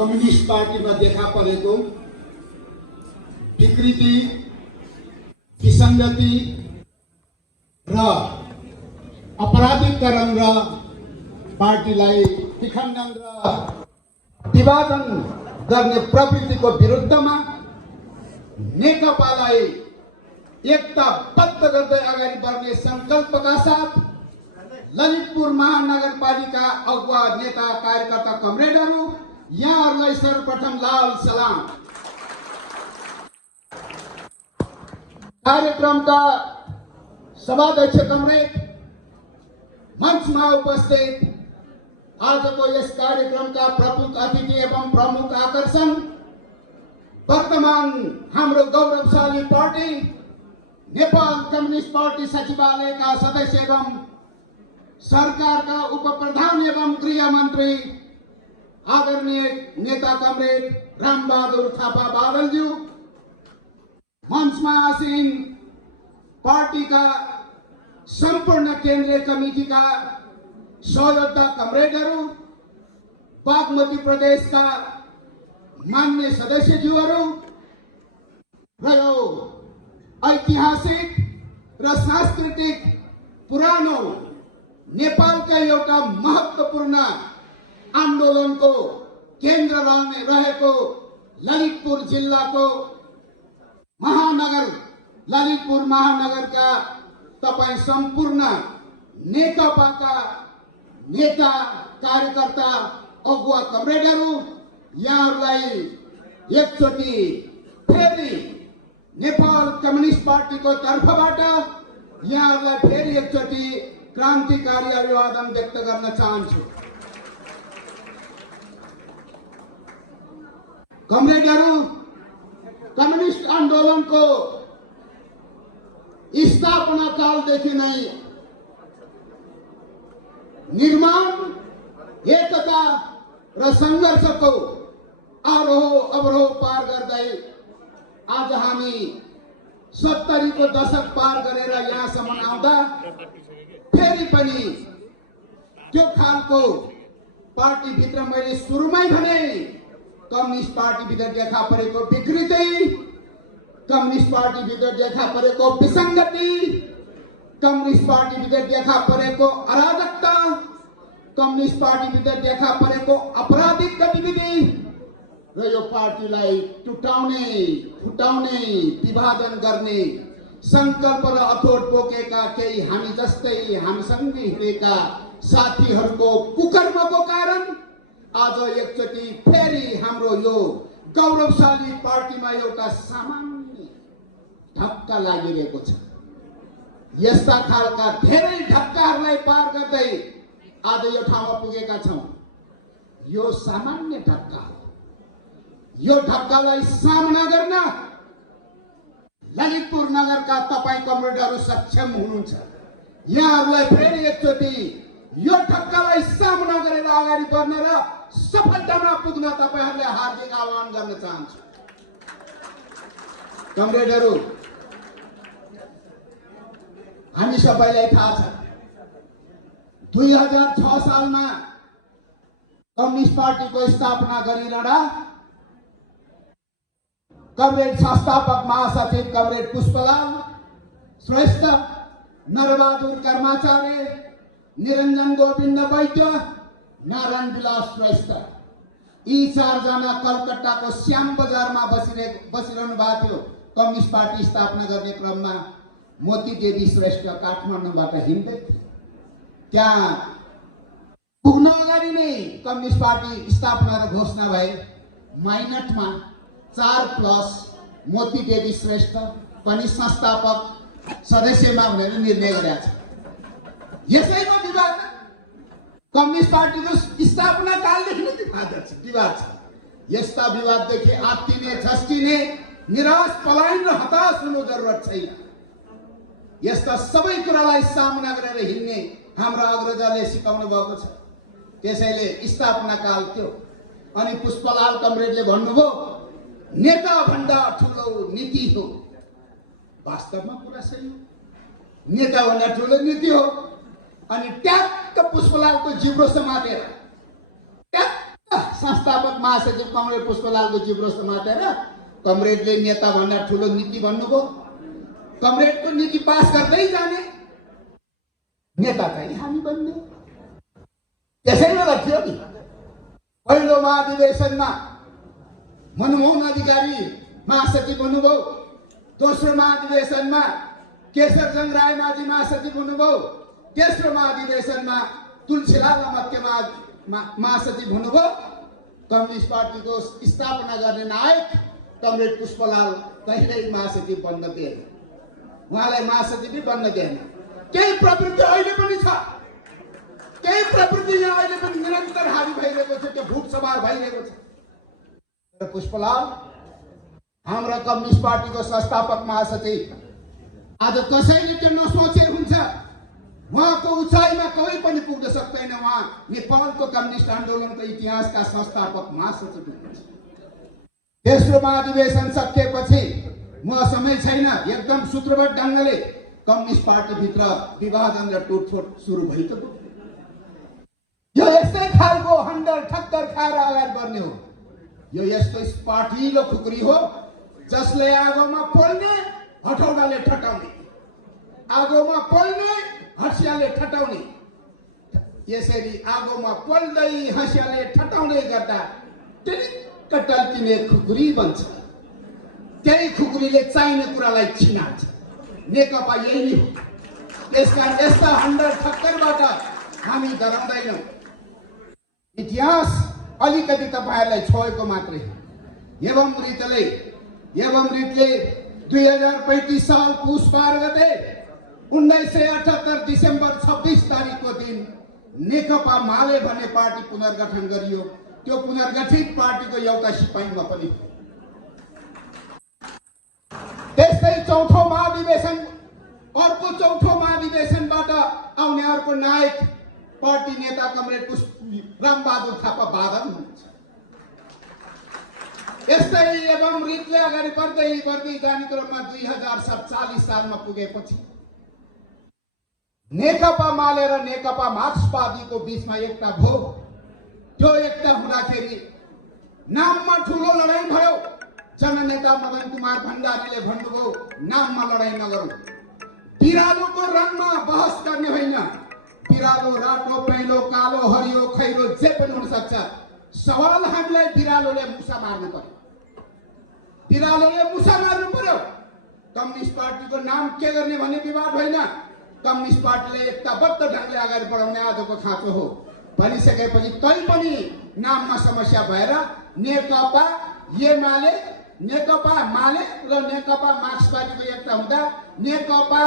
Communist पार्टीमा देखा परेको विकृति, विसङ्गति र अपराधीकरण र पार्टीलाई विखण्डन र विभाजन गर्ने प्रवृत्तिको विरुद्धमा नेकपालाई एकताबद्ध गर्दै अगाडि बढ्ने संकल्पका साथ ललितपुर महानगरपालिका अगुवा नेता कार्यकर्ता कमरेडहरू यहाँहरूलाई सर्वप्रथम लाल सलाम। कार्यक्रमका सभाध्यक्ष कमरेड, मञ्चमा उपस्थित आजको यस कार्यक्रमका प्रमुख अतिथि एवं प्रमुख आकर्षण वर्तमान हाम्रो गौरवशाली पार्टी नेपाल कम्युनिस्ट पार्टी सचिवालयका सदस्य एवं सरकारका उपप्रधान एवं गृह मन्त्री आदरणीय नेता कमरेड रामबहादुर थापा बादलज्यू, मञ्चमा आसीन पार्टीका सम्पूर्ण केन्द्रीय कमिटीका सहयोद्धा कमरेडहरू, बागमती प्रदेशका मान्य सदस्यज्यूहरू र यो ऐतिहासिक र सांस्कृतिक पुरानो नेपालका एउटा महत्त्वपूर्ण आन्दोलनको केन्द्र रहेको ललितपुर जिल्लाको महानगर ललितपुर महानगरका तपाईं सम्पूर्ण नेकपाका नेता कार्यकर्ता अगुवा कमरेडहरू, यहाँहरूलाई एकचोटि फेरि नेपाल कम्युनिस्ट पार्टीको तर्फबाट यहाँहरूलाई फेरि एकचोटि क्रान्तिकारी अभिवादन व्यक्त गर्न चाहन्छु। कमरेडहरू, कम्युनिस्ट आन्दोलनको स्थापना कालदेखि नै निर्माण, एकता र संघर्षको आरोह अवरोह पार गर्दै आज हामी 70 को दशक पार गरेर यहाँसम्म आउँदा फेरि पनि त्यो खालको पार्टी भित्र मैले सुरुमै भने कम्युनिस्ट पार्टी भित्र देखा परेको विकृति, कम्युनिस्ट पार्टी भित्र देखा परेको विसङ्गति, कम्युनिस्ट पार्टी भित्र देखा परेको अराजकता, कम्युनिस्ट पार्टी भित्र देखा परेको आपराधिक गतिविधि र यो पार्टीलाई टुटाउने, फुटाउने, विभाजन गर्ने संकल्प र अथोट बोकेका केही हामी जस्तै हामीसँगै हिँडेका साथीहरूको कुकर्मको कारण आज एकचोटि फेरि हाम्रो यो गौरवशाली पार्टीमा एउटा सामान्य धक्का लागिरहेको छ। यस्ता खालका धेरै धक्काहरूलाई पार गर्दै आज यो ठाउँमा पुगेका छौं। यो सामान्य धक्का हो। यो धक्कालाई सामना गर्न ललितपुर नगरका तपाईं कमरेडहरू सक्षम हुनुहुन्छ। यहाँहरूलाई फेरि एकचोटि यो धक्कालाई सामना गरेर अगाडि बढ्न र सफलतामा पुग्न तपाईहरुले हार्दिक आह्वान गर्न चाहन्छु। कमरेडहरू, हामी सबैलाई थाहा छ 2006 सालमा कम्युनिस्ट पार्टीको स्थापना गरिरहँदा कमरेड संस्थापक महासचिव कमरेड पुष्पलाल श्रेष्ठ, नरबहादुर कर्माचार्य, निरञ्जन गोविन्द वैद्य, नारायण विलास श्रेष्ठ, यी 4 जना कलकत्ताको श्याम बजारमा बसिरहनु भएको थियो। कम्युनिस्ट पार्टी स्थापना गर्ने क्रममा मोती देवी श्रेष्ठ काठमाडौँबाट हिँड्दै त्यहाँ पुग्न अगाडि नै कम्युनिस्ट पार्टी स्थापना र घोषणा भए। माइनटमा 4+ मोती देवी श्रेष्ठ पनि संस्थापक सदस्यमा भनेर निर्णय गरेको छ। यसैमा विवाद, कम्युनिस्ट पार्टीको स्थापना कालदेखि नै विवाद छ। यस्ता विवाददेखि आत्तिने, झस्किने, निराश, पलायन र हताश हुनु जरुरत छैन। यस्ता सबै कुरालाई सामना गरेर हिँड्ने हाम्रो अग्रजले सिकाउनु भएको छ। त्यसैले स्थापना काल थियो अनि पुष्पलाल कमरेडले भन्नुभयो नेता भन्दा ठुलो नीति हो। वास्तवमा कुरा सही हो, नेता भन्दा ठुलो नीति हो। अनि ट्याक्क पुष्पलालको जिब्रो समातेर ट्याक्क संस्थापक महासचिव कमरेड पुष्पलालको जिब्रो समातेर कमरेडले नेता भन्दा ठुलो नीति भन्नुभयो। कमरेडको नीति पास गर्दै जाने, नेता चाहिँ हामी बन्ने। त्यसै बेला थियो नि पहिलो महाधिवेशनमा मनमोहन अधिकारी महासचिव हुनुभयो, दोस्रो महाधिवेशनमा केशरचन्द्र रायमाझी महासचिव हुनुभयो, तेस्रो महाधिवेशनमा तुलसीलाल नमक्के महासचिव हुनुभयो। कम्युनिस्ट पार्टीको स्थापना गर्ने नायक कमरेड पुष्पलाल कहिल्यै महासचिव बन्न दिएन, उहाँलाई महासचिव बन्न दिएन। केही प्रवृत्ति अहिले पनि छ, केही प्रवृत्ति यहाँ अहिले पनि निरन्तर हावी भइरहेको छ, त्यो भूत सवार भइरहेको छ। तर पुष्पलाल हाम्रो कम्युनिस्ट पार्टीको संस्थापक महासचिव, आज कसैले त्यो नसोचे हुन्छ। उहाँको उचाइमा कोही पनि पुग्न सक्दैन। उहाँ नेपालको कम्युनिस्ट आन्दोलनको इतिहासका संस्थापक महासचिव हुनुहुन्छ। तेस्रो महाधिवेशन सकिएपछि म समय छैन, एकदम सूत्रबद्ध ढङ्गले कम्युनिस्ट पार्टीभित्र विभाजन र टुटफुट सुरु भएको। यो यस्तै खालको हन्डर ठक्कर खाएर अगाडि बढ्ने हो। यो यस्तो पार्टीलो खुकुरी हो जसले आगोमा पोल्ने हठौडाले ठटाउने, आगोमा पोल्ने हँसियाले ठटाउने। यसरी आगोमा पोल्दै हँसियाले ठटाउँदै गर्दा टिलिक्क टल्किने खुकुरी बन्छ। त्यही खुकुरीले चाहिने कुरालाई छिनाल्छ। नेकपा यही नै हो। यसकारण यस्ता हन्डर ठक्करबाट हामी डराउँदैनौँ। इतिहास अलिकति तपाईहरुलाई छोएको मात्रै। एवं रीतले 2035 साल पुस 12 गते 1978 डिसेम्बर 26 तारिखको दिन नेकपा माले भन्ने पार्टी पुनर्गठन गरियो। त्यो पुनर्गठित पार्टीको एउटा सिपाहीमा पनि त्यस्तै चौथो महाधिवेशन, अर्को चौथो महाधिवेशनबाट आउने अर्को नायक पार्टी नेता कमरेड रामबहादुर थापा बादल हुनुहुन्छ। यस्तै एवं रीतले अगाडि बढ्दै जाने क्रममा 2047 सालमा पुगेपछि नेकपा माले र नेकपा मार्क्सवादीको बीचमा एकता भयो। त्यो एकता हुँदाखेरि नाममा ठुलो लडाईँ भयो। जननेता मदन कुमार भण्डारीले भन्नुभयो, नाममा लडाईँ नगरौँ, बिरालोको रङमा बहस गर्ने होइन। बिरालो रातो पहेँलो कालो हरियो खैरो जे पनि हुन सक्छ। सवाल हामीलाई बिरालोले मुसा मार्नु पर्यो, बिरालोले मुसा मार्नु पर्यो। कम्युनिस्ट पार्टीको नाम के गर्ने भन्ने विवाद होइन। कम्युनिस्ट पार्टीले एकताबद्ध ढङ्गले अगाडि बढाउने आजको खाँचो हो। भनिसकेपछि कहीँ पनि नाममा समस्या भएर नेकपा एमाले, नेकपा माले र नेकपा मार्क्सवादीको एकता हुँदा नेकपा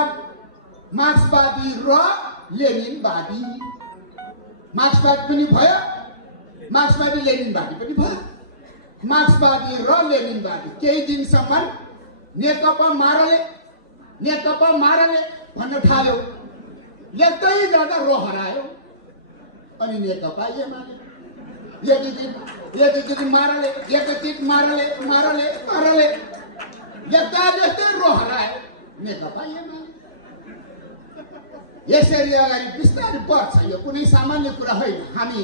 मार्क्सवादी र लेनिनवादी, मार्क्सवादी पनि भयो, मार्क्सवादी लेनिनवादी पनि भयो। मार्क्सवादी र लेनिनवादी केही दिनसम्म नेकपा मारले भन्न थाल्यो। लेख्दै जाँदा रो हरायो। अनि नेकपा एमाले एकैचोटि मारले लेख्दा रो हरायो नेकपा एमाले। यसरी अगाडि बिस्तारै बढ्छ। यो कुनै सामान्य कुरा होइन। हामी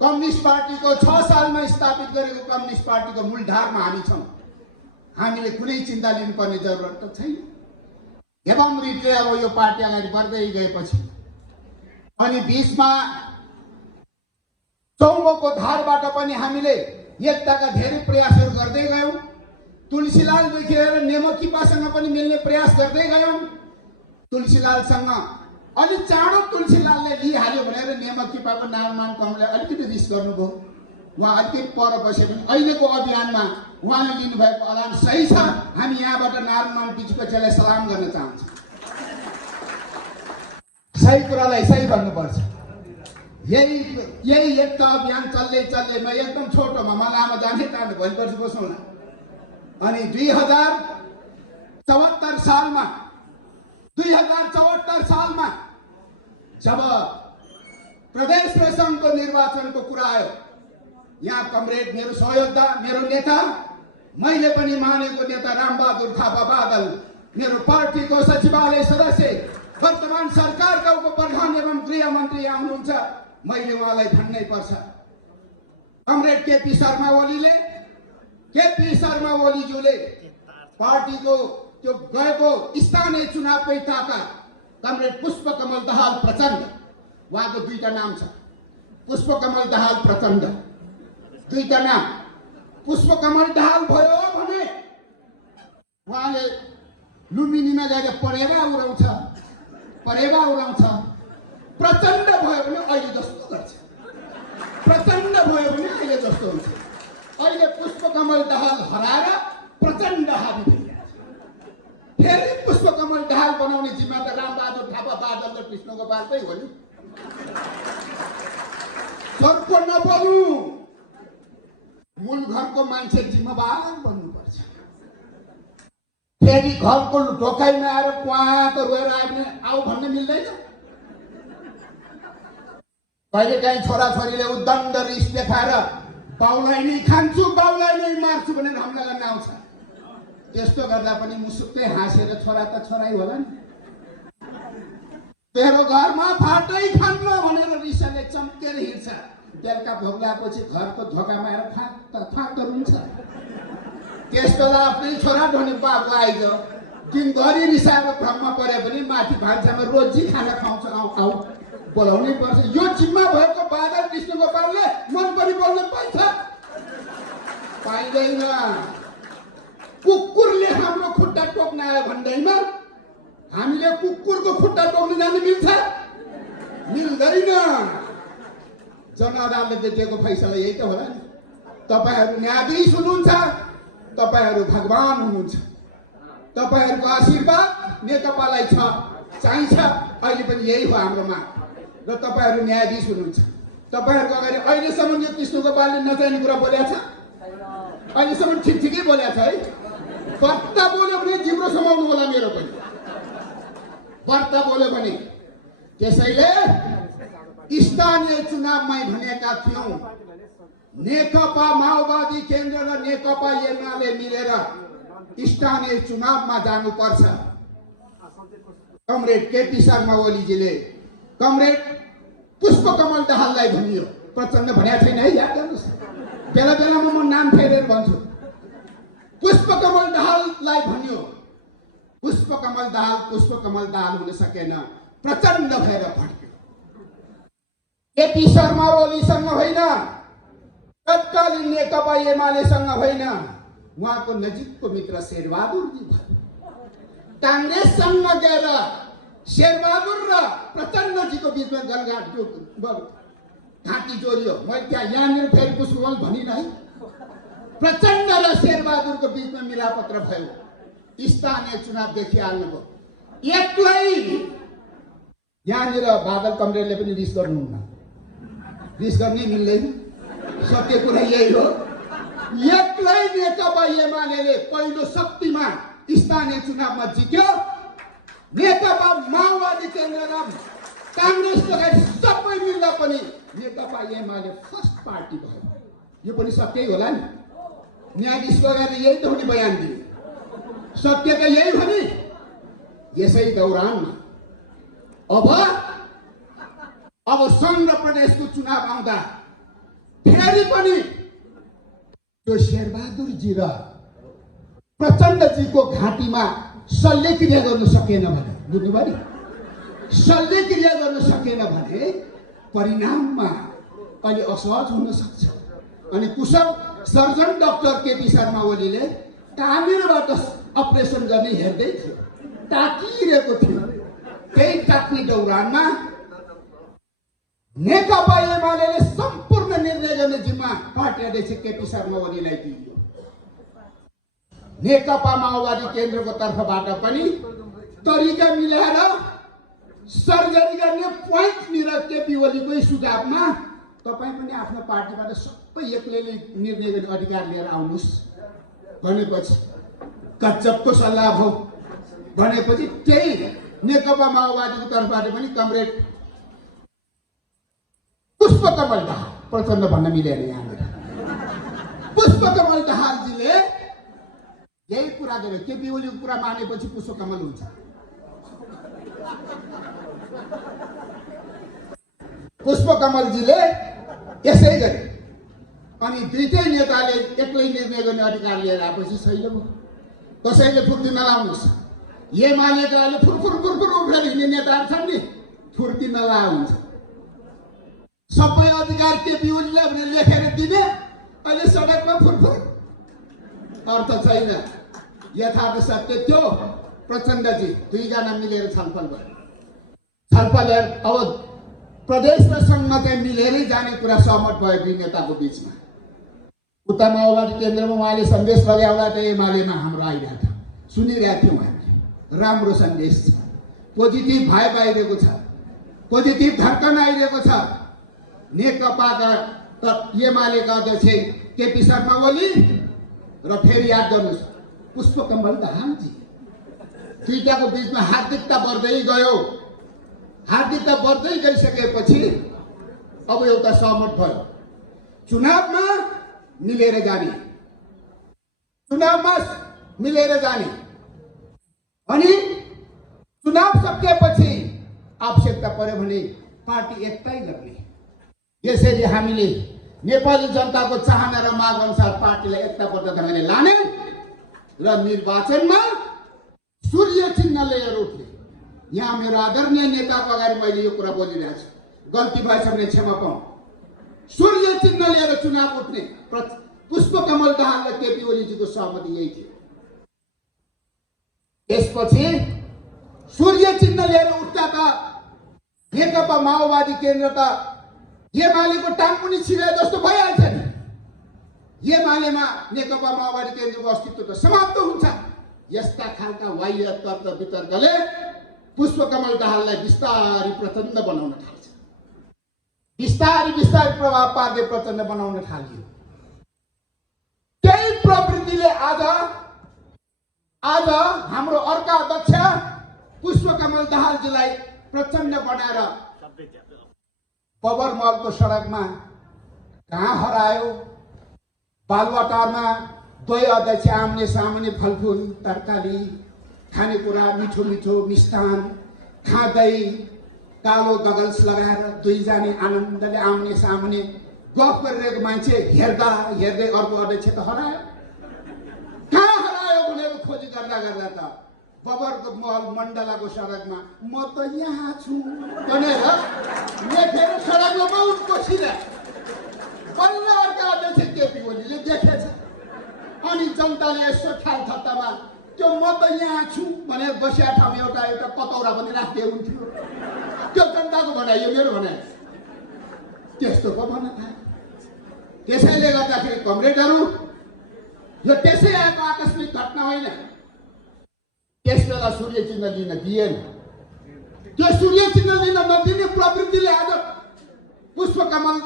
कम्युनिस्ट पार्टीको 6 सालमा स्थापित गरेको कम्युनिस्ट पार्टीको मूलधारमा हामी छौँ। हामीले कुनै चिन्ता लिनुपर्ने जरुरत त छैन। एवं रीतले अब यो पार्टी अगाडि बढ्दै गएपछि अनि बीचमा चौमोको धारबाट पनि हामीले एकताका धेरै प्रयासहरू गर्दै गयौँ। तुलसीलालदेखि लिएर नेमकिपासँग पनि मिल्ने प्रयास गर्दै गयौँ। तुलसीलालसँग अलि चाँडो तुलसीलालले लिइहाल्यो भनेर नेमकिपाको नारायण कमले अलिकति रिस गर्नुभयो। उहाँ अलिकति पर बसे पनि अहिलेको अभियानमा उहाँले लिनुभएको अलान सही छ। हामी यहाँबाट नारायण बिचकोलाई सलाम गर्न चाहन्छौँ। सही कुरालाई सही भन्नुपर्छ। यही एकता अभियान चल्दै म एकदम छोटोमा लामो जाने टाढो भोलि पर्सि बसौँला। अनि 2074 सालमा जब प्रदेश र सङ्घको निर्वाचनको कुरा आयो, यहाँ कमरेड मेरो सहयोगदा, मेरो नेता, मैले पनि मानेको नेता रामबहादुर थापा बादल मेरो पार्टीको सचिवालय सदस्य, वर्तमान सरकारका उपप्रधान एवं गृह मन्त्री यहाँ हुनुहुन्छ। मैले उहाँलाई भन्नै पर्छ, कमरेड केपी शर्मा ओलीज्यूले पार्टीको त्यो गएको स्थानीय चुनावकै ताका कमरेड पुष्पकमल दाहाल प्रचण्ड, उहाँको दुईटा नाम छ, पुष्पकमल दाहाल प्रचण्ड, दुईटा नाम। पुष्पकमल दाहाल भयो भने उहाँले लुम्बिनीमा गएर परेवा उडाउँछ, प्रचण्ड भयो भने अहिले जस्तो गर्छ, प्रचण्ड भयो भने अहिले जस्तो हुन्छ। अहिले पुष्पकमल दाहाल हराएर प्रचण्ड हावी भइरहेछ। फेरि पुष्पकमल दाहाल बनाउने जिम्मा त रामबहादुर थापा, बादल र कृष्णगोपालकै हो नि। सर्प नबन्नु, मूल घरको मान्छे जिम्मेवार बन्नुपर्छ। फेरि घरको ढोकाइमा आएर कुवाको रोएर आऊ भन्न मिल्दैन। कहिलेकाहीँ छोराछोरीले उद्दण्ड रिस देखाएर बाउलाई नै खान्छु, बाउलाई नै मार्छु भनेर हमला गर्न आउँछ। त्यस्तो गर्दा पनि मुसुक्कै हाँसेर छोरा त छोरै होला नि। तेरो घरमा फाटै खान्न भनेर रिसले चम्केर हिँड्छ। बेलुका भोक लागेपछि घरको ढोकामा आएर फाट हुन्छ। त्यस्तो बेला आफ्नै छोरा ढोने बाबु आइज दिनभरि रिसाएर भ्रममा परे पनि माथि भान्सामा रोजी खाना खुवाउँछ, आऊ बोलाउनै पर्छ। यो जिम्मा भएको बादल कृष्णगोपालले मन पनि बोल्न पाइन्छ? पाइँदैन। कुकुरले हाम्रो खुट्टा टोक्न आयो भन्दैमा हामीले कुकुरको खुट्टा टोक्न जानु मिल्छ? मिल्दैन। जनअदालतले दिएको फैसला यही त होला नि। तपाईहरू न्यायाधीश हुनुहुन्छ, तपाईहरू भगवान हुनुहुन्छ। तपाईहरूको आशीर्वाद नेकपालाई छ, चाहिन्छ। अहिले पनि यही हो हाम्रो माग। र तपाईहरू न्यायाधीश हुनुहुन्छ। तपाईहरूको अगाडि अहिलेसम्म यो कृष्णगोपालले नचाहिने कुरा बोलेको छ? अहिलेसम्म ठिकै बोलेको छ है। व्रत बोल्यो भने जिब्रो समाउनु होला मेरो पनि। व्रत बोल्यो भने। त्यसैले स्थानीय चुनावमै भनेका थियौं नेकपा माओवादी केन्द्र र नेकपा एमाले मिलेर स्थानीय चुनावमा जानुपर्छ। कमरेड केपी शर्मा ओलीजीले कमरेड पुष्पकमल दाहाललाई भनियो, प्रचण्ड भनेको छैन है, याद गर्नुहोस्। बेला बेलामा म नाम फेरेर भन्छु। पुष्पकमल दाहाललाई भनियो, पुष्पकमल दाहाल हुन सकेन, प्रचण्ड भएर फड्क्यो। केपी शर्मा ओलीसँग होइन, तत्कालीन नेकपा एमालेसँग होइन, उहाँको नजिकको मित्र शेरबहादुरजी भयो। काङ्ग्रेससँग गएर शेरबहादुर र प्रचण्डजीको बिचमा घाँटी जोडियो। मैले यहाँनिर फेरि पुष्पकमल भनिरहे। प्रचण्ड र शेरबहादुरको बिचमा मिलापत्र भयो। स्थानीय चुनाव देखिहाल्नुभयो। एक्लै यहाँनिर बादल कमरेडले पनि रिस गर्नुहुन्न। रिस गर्नै मिल्दैन, सत्य कुरा यही हो। एक्लै नेकपा एमाले पहिलो शक्तिमा स्थानीय चुनावमा जित्यो। नेकपा माओवादी केन्द्र र काङ्ग्रेस लगायत सबै मिल्दा पनि नेकपा एमाले फर्स्ट पार्टी भयो। यो पनि सत्यै होला नि। न्यायाधीशको अगाडि यही त हुने बयान दिए। सत्य त यही हो नि। यसै दौरानमा अब सङ्घ र प्रदेशको चुनाव आउँदा फेरि पनि त्यो शेरबहादुरजी र प्रचण्डजीको घाँटीमा शल्यक्रिया गर्नु सकेन भने, बुझ्नुभयो नि, शल्यक्रिया गर्नु सकेन भने परिणाममा अलि असहज हुन सक्छ। अनि कुशल सर्जन डाक्टर केपी शर्मा ओलीले कामेरबाट अपरेसन गर्ने हेर्दै थियो, ताकिरहेको थियो। त्यही ताक्ने दौरानमा नेकपा एमाले सम्पूर्ण निर्णय गर्ने जिम्मा पार्टी अध्यक्ष केपी शर्मा ओलीलाई दिइयो। नेकपा माओवादी केन्द्रको तर्फबाट पनि तरिका मिलाएर सर्जरी गर्ने पोइन्ट निर केपी ओलीकै सुझावमा तपाईँ पनि आफ्नो पार्टीबाट सबै एक्लैले निर्णय गर्ने अधिकार लिएर आउनुहोस् भनेपछि कच्चपको सल्लाह भयो। भनेपछि त्यही नेकपा माओवादीको तर्फबाट पनि कमरेड पुष्पकमल दाहाल, प्रचण्ड भन्न मिलेन यहाँनिर, पुष्पकमल दाहालजीले यही कुरा गर्यो। केपी ओलीको कुरा मानेपछि पुष्पकमल हुन्छ। पुष्पकमलजीले यसै गरे। अनि दुईटै नेताले एक्लै निर्णय गर्ने अधिकार लिएर आएपछि सही हो। कसैले फुर्ती नलाउनुहोस्। एमालेकाले फुरफुर उठेर हिँड्ने नेताहरू छन् नि, फुर्ती नला हुन्छ। सबै अधिकार केपी ओलीलाई भनेर लेखेर दिने, अहिले सडकमा फुरफुर, अर्थ छैन। यथार्थ सत्य त्यो प्रचण्डजी दुईजना मिलेर छलफल गरे। छलफल अब प्रदेश र सङ्घमा चाहिँ मिलेरै जाने कुरा सहमत भयो दुई नेताको बिचमा। उता माओवादी केन्द्रमा उहाँले सन्देश लगाउँदा त एमालेमा हाम्रो आइरहेको थियो, सुनिरहेको थियौँ हामीले। राम्रो सन्देश छ, पोजिटिभ भाइब आइरहेको छ, पोजिटिभ धड्कन आइरहेको छ। नेकपाका एमालेका अध्यक्ष केपी शर्मा ओली र फेरि याद गर्नुहोस् पुष्पकमल दाहालजी, दुईटाको बिचमा हार्दिकता बढ्दै गयो। हार्दिकता बढ्दै गइसकेपछि अब एउटा सहमत भयो, चुनावमा मिलेर जाने, चुनावमा मिलेर जाने। अनि चुनाव सकिएपछि आवश्यकता पर्यो भने पार्टी एकता गर्ने। यसरी हामीले नेपाली जनताको चाहना र माग अनुसार पार्टीलाई एकताबद्ध ढङ्गले लाने र निर्वाचनमा सूर्य चिन्ह लिएर उठ्ने। यहाँ मेरो आदरणीय नेताको अगाडि मैले यो कुरा बोलिरहेको छु, गल्ती भएछ भने क्षमा पाऊँ। सूर्य चिन्ह लिएर चुनाव उठ्ने पुष्पकमल दाहाल र केपी ओलीजीको सहमति यही थियो। त्यसपछि सूर्य चिन्ह लिएर उठ्दा त नेकपा माओवादी केन्द्र त एमालेको टाङमुनि छिरे जस्तो भइहाल्छ नि। एमालेमा नेकपा माओवादी केन्द्रको अस्तित्व त समाप्त हुन्छ। यस्ता खालका बाह्य तर्क वितर्कले पुष्पकमल दाहाललाई बिस्तारै प्रचण्ड बनाउन थाल्छ, बिस्तारै प्रभाव पार्दै प्रचण्ड बनाउन थाल्यो। त्यही प्रवृत्तिले आज हाम्रो अर्का अध्यक्ष पुष्पकमल दाहालजीलाई प्रचण्ड बनाएर पवरमलको सडकमा कहाँ हरायो। बालुवाटारमा दुई अध्यक्ष आम्ने सामने फलफुल तरकारी खानेकुरा मिठो मिठो मिष्टान खाँदै कालो गगल्स लगाएर दुईजना आनन्दले आम्ने सामने गफ गरिरहेको मान्छे हेर्दा हेर्दै अर्को अध्यक्ष त हरायो। कहाँ हरायो भनेर खोजी गर्दा त बबरको महल मण्डलाको सडकमा म त यहाँ छु भनेर लेखेर सडकमा बहुत बसिरहे। बल्ल अर्का अध्यक्ष केपी ओलीले देखेछ। अनि जनताले यसो ख्याल ठट्टामा त्यो म त यहाँ छु भनेर बसिया ठाउँ एउटा कतौरा पनि राख्दै हुन्थ्यो। त्यो जनताको भनाइ, यो मेरो भनाइ, त्यस्तो पो भन्न थाल्यो। त्यसैले गर्दाखेरि कमरेडहरू, यो त्यसै आएको आकस्मिक घटना होइन। त्यस बेला सूर्य चिन्ह लिन दिएन। त्यो सूर्य चिन्ह लिन नदिने प्रवृत्तिले आज पुष्पकमल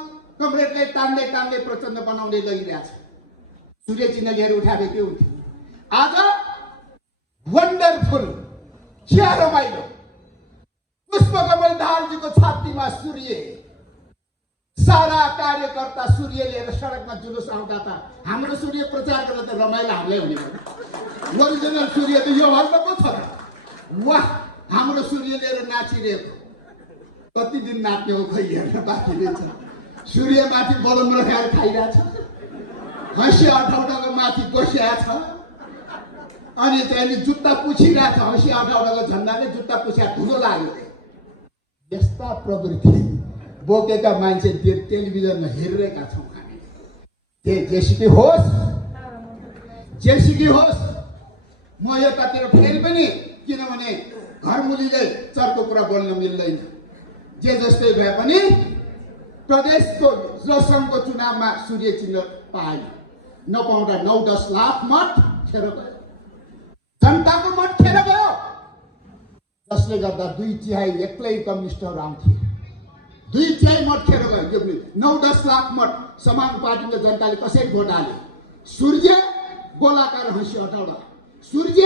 कमरेडले तान्दै प्रचण्ड बनाउँदै गइरहेछ। सूर्य चिन्ह लिएर उठाए के हुन्थ्यो। आज वन्डरफुल, क्या रमाइलो, पुष्पकमल दाहालजीको छातीमा सूर्य। सारा कार्यकर्ता सूर्य लिएर सडकमा जुलुस आउँदा त हाम्रो सूर्य प्रचार गर्दा त रमाइलो हामीलाई हुने भयो। ओरिजिनल सूर्य त यो भन्दा पो छ। वाह, हाम्रो सूर्य लिएर नाचिरहेको। कति दिन नाच्ने हो खै हेर्न बाँकी नै छ। सूर्य माथि बलम राखेर खाइरहेछ, हँसी अठाउटाको माथि बसिरहेछ। अनि चाहिँ जुत्ता पुछिरहेछ, हँसी अठाउटाको झन्डाले जुत्ता पुछिया धुलो लाग्यो। यस्ता प्रवृत्ति बोकेका मान्छे टेलिभिजनमा हेरिरहेका छौँ हामी। जेसुकै होस्, म यतातिर फेरि पनि, किनभने घरमुलीले चर्को कुरा बोल्न मिल्दैन। जे जस्तै भए पनि प्रदेशको र सङ्घको चुनावमा सूर्य चिन्ह पाएन। नपाउँदा 9-10 लाख मत खेर गयो, जनताको मत खेर गयो। जसले गर्दा 2/3 एक्लै कम्युनिस्टहरू आउँथे। 2/3 मत खेर गयो। 9-10 लाख मत समानुपातिक जनताले कसरी भोट हाले। सूर्य गोलाकार हँसी हटाउडा, सूर्य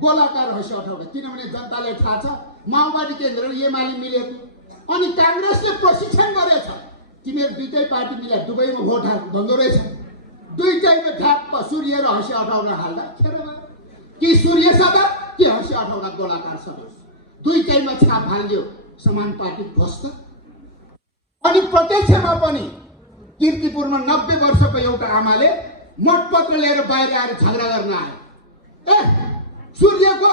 गोलाकार हँसी हटाउडा। किनभने जनतालाई थाहा छ माओवादी केन्द्र र एमाले मिलेको। अनि काङ्ग्रेसले प्रशिक्षण गरेछ, तिमीहरू दुईटै पार्टी मिलेर दुबईमा भोट हाल्दो रहेछ। दुईटैमा ठ्याप्प सूर्य र हँसी हटाउडा हाल्दा खेर गयो। कि सूर्य सदन कि हँसी हटाउडा गोलाकार सदन, दुईटैमा छाप हाल्यो समानुपातिक ध्वस्त। अनि प्रत्यक्षमा पनि कीर्तिपुरमा 90 वर्षको एउटा आमाले मतपत्र लिएर बाहिर आएर झगडा गर्न आयो। ए सूर्यको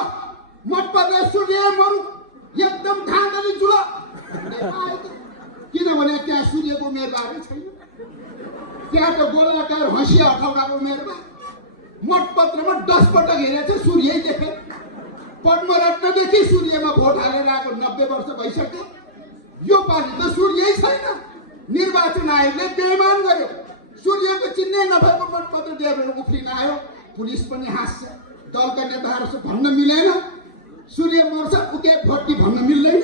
मतपत्र सूर्य मरु एकदम खाँदली जुल, किनभने त्यहाँ सूर्यको उम्मेदवारै छैन, त्यहाँ त गोलाकार हँसिया हठौडाको उम्मेदवार। मतपत्रमा 10 पटक हेरेको छ, सूर्यै देखे। पद्मरत्नदेखि सूर्यमा भोट हालेर आएको 90 वर्ष भइसक्यो। यो पालि त सूर्यै छैन। निर्वाचन आयोगले बेइमान गर्यो, सूर्यको चिन्है नभएको मतपत्र दिएर उफ्रिन आयो। पुलिस पनि हाँस्छ, दलका नेताहरू भन्न मिलेन, सूर्य मर्छ उके भोट भन्न मिल्दैन।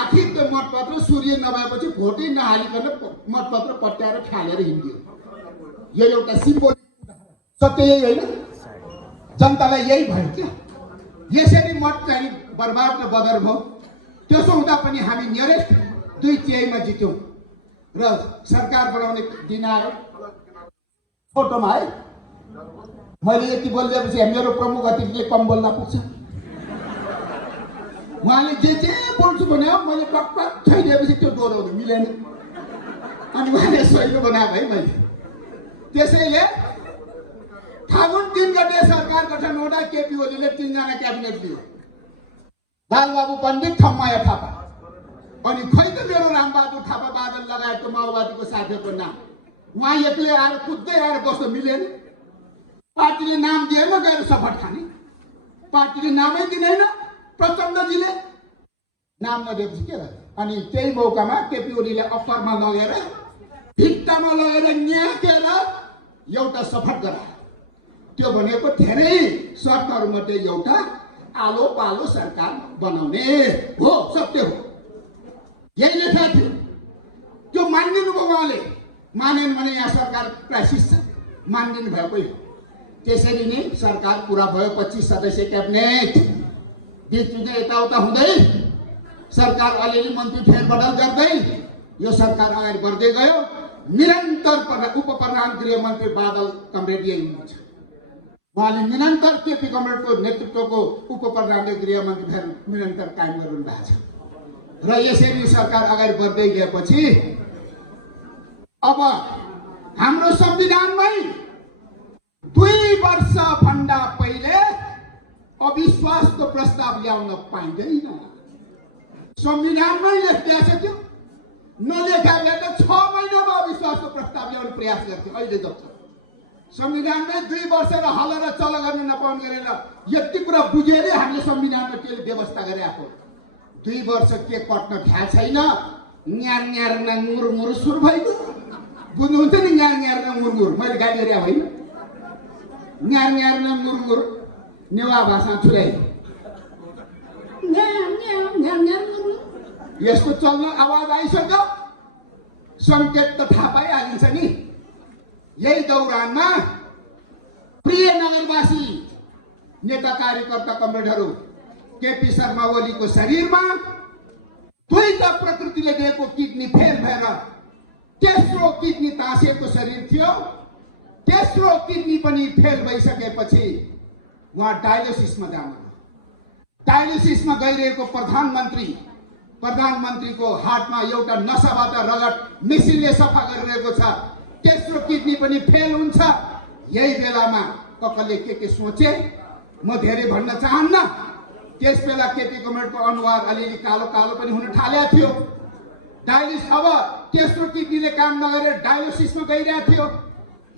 आखिर त्यो मतपत्र सूर्य नभएपछि भोटै नहालिकन मतपत्र पट्याएर फालेर हिँड्यो। यो एउटा सिम्बोलिक सत्य यही होइन, जनतालाई यही भयो क्या। यसरी मत चाहिँ बर्बाद र बदर भयो। त्यसो हुँदा पनि हामी नियरेस्ट 2 तिहाईमा जित्यौँ र सरकार बनाउने दिन आयो। फोटोमा है मैले यति बोलिदिएपछि मेरो प्रमुख अतिथिले कम बोल्न पुग्छ। उहाँले जे बोल्छु भने मैले टकटक छैदिएपछि त्यो दोहोऱ्याउनु मिलेन, अनि उहाँले सहिलो बनाएको है मैले। त्यसैले फागुन 3 गते सरकार गठन हुँदा केपी ओलीले 3 जना क्याबिनेट दियो, बालबाबु पण्डित, थम्माया थापा। अनि खै त मेरो रामबहादुर थापा बादल लगायतको माओवादीको साथीहरूको नाम। उहाँ एक्लै आएर खुद्दै आएर बस्न मिलेन। पार्टीले नाम दिएन, गएर सफट खाने। पार्टीले नामै दिँदैन, प्रचण्डजीले नाम नदिएपछि के गर्यो? अनि त्यही मौकामा केपी ओलीले अफरमा लगेर भित्तामा लगेर न्याकेर एउटा सफट गरायो। त्यो भनेको धेरै शर्तहरूमध्ये एउटा आलो पालो सरकार बनाउने हो, सत्य हो, यही लेखा थियो। त्यो मानिदिनु भयो उहाँले, मानेन भने यहाँ सरकार क्राइसिस छ, मानिदिनु भएकै हो। त्यसरी नै सरकार पुरा भयो, 25 सदस्य क्याबिनेट। बिचबिच यताउता हुँदै सरकार अलिअलि मन्त्री फेरबदल गर्दै यो सरकार अगाडि बढ्दै गयो। निरन्तर उप प्रधान गृह मन्त्री बादल कमरेड यही हुनुहुन्छ। उहाँले निरन्तर केपी कमरेडको नेतृत्वको उप प्रधान गृह मन्त्री निरन्तर कायम गरिरहनु भएको छ। र यसरी सरकार अगाडि बढ्दै गएपछि अब हाम्रो संविधानमै 2 वर्ष भन्दा पहिले अविश्वासको प्रस्ताव ल्याउन पाइँदैन। संविधानमै लेखिएको थियो, नलेखाले त 6 महिनामा अविश्वासको प्रस्ताव ल्याउने प्रयास गर्थ्यो। अहिले जस्तो संविधानमै 2 वर्ष र हल र चल गर्न नपाउने गरेर यति कुरा बुझेरै हामीले संविधानमा के व्यवस्था गरेको। 2 वर्ष के कट्न थाहा छैन। न्यार न्यार न मुरमुर सुरु भएको बुझ्नुहुन्छ नि, न्यार न्यार न मुरमुर मैले गाली गरे होइन। न्यार न्यार न मुरमुर नेवा भाषा छुराई यस्तो चल्न आवाज आइसक्यो, संकेत त थाहा पाइहालिन्छ नि। यही दौरानमा प्रिय नगरवासी नेता कार्यकर्ता कमरेडहरू केपी शर्मा ओलीको शरीरमा 2टा प्रकृतिले दिएको किडनी फेल भएर तेस्रो किडनी तासेको शरीर थियो। तेस्रो किडनी पनि फेल भइसकेपछि उहाँ डायलिसिसमा जानुभयो। डायलिसिसमा गइरहेको प्रधानमन्त्रीको हातमा एउटा नसाबाट रगत मेसिनले सफा गरिरहेको छ। तेस्रो किडनी पनि फेल हुन्छ। यही बेलामा ककले के सोचे म धेरै भन्न चाहन्न। त्यस बेला केपी कमरेडको अनुहार अलिअलि कालो कालो पनि हुन थालेको थियो। डायलिसिस अब तेस्रो किडनीले काम नगरेर डायलिसिसमा गइरहेको थियो।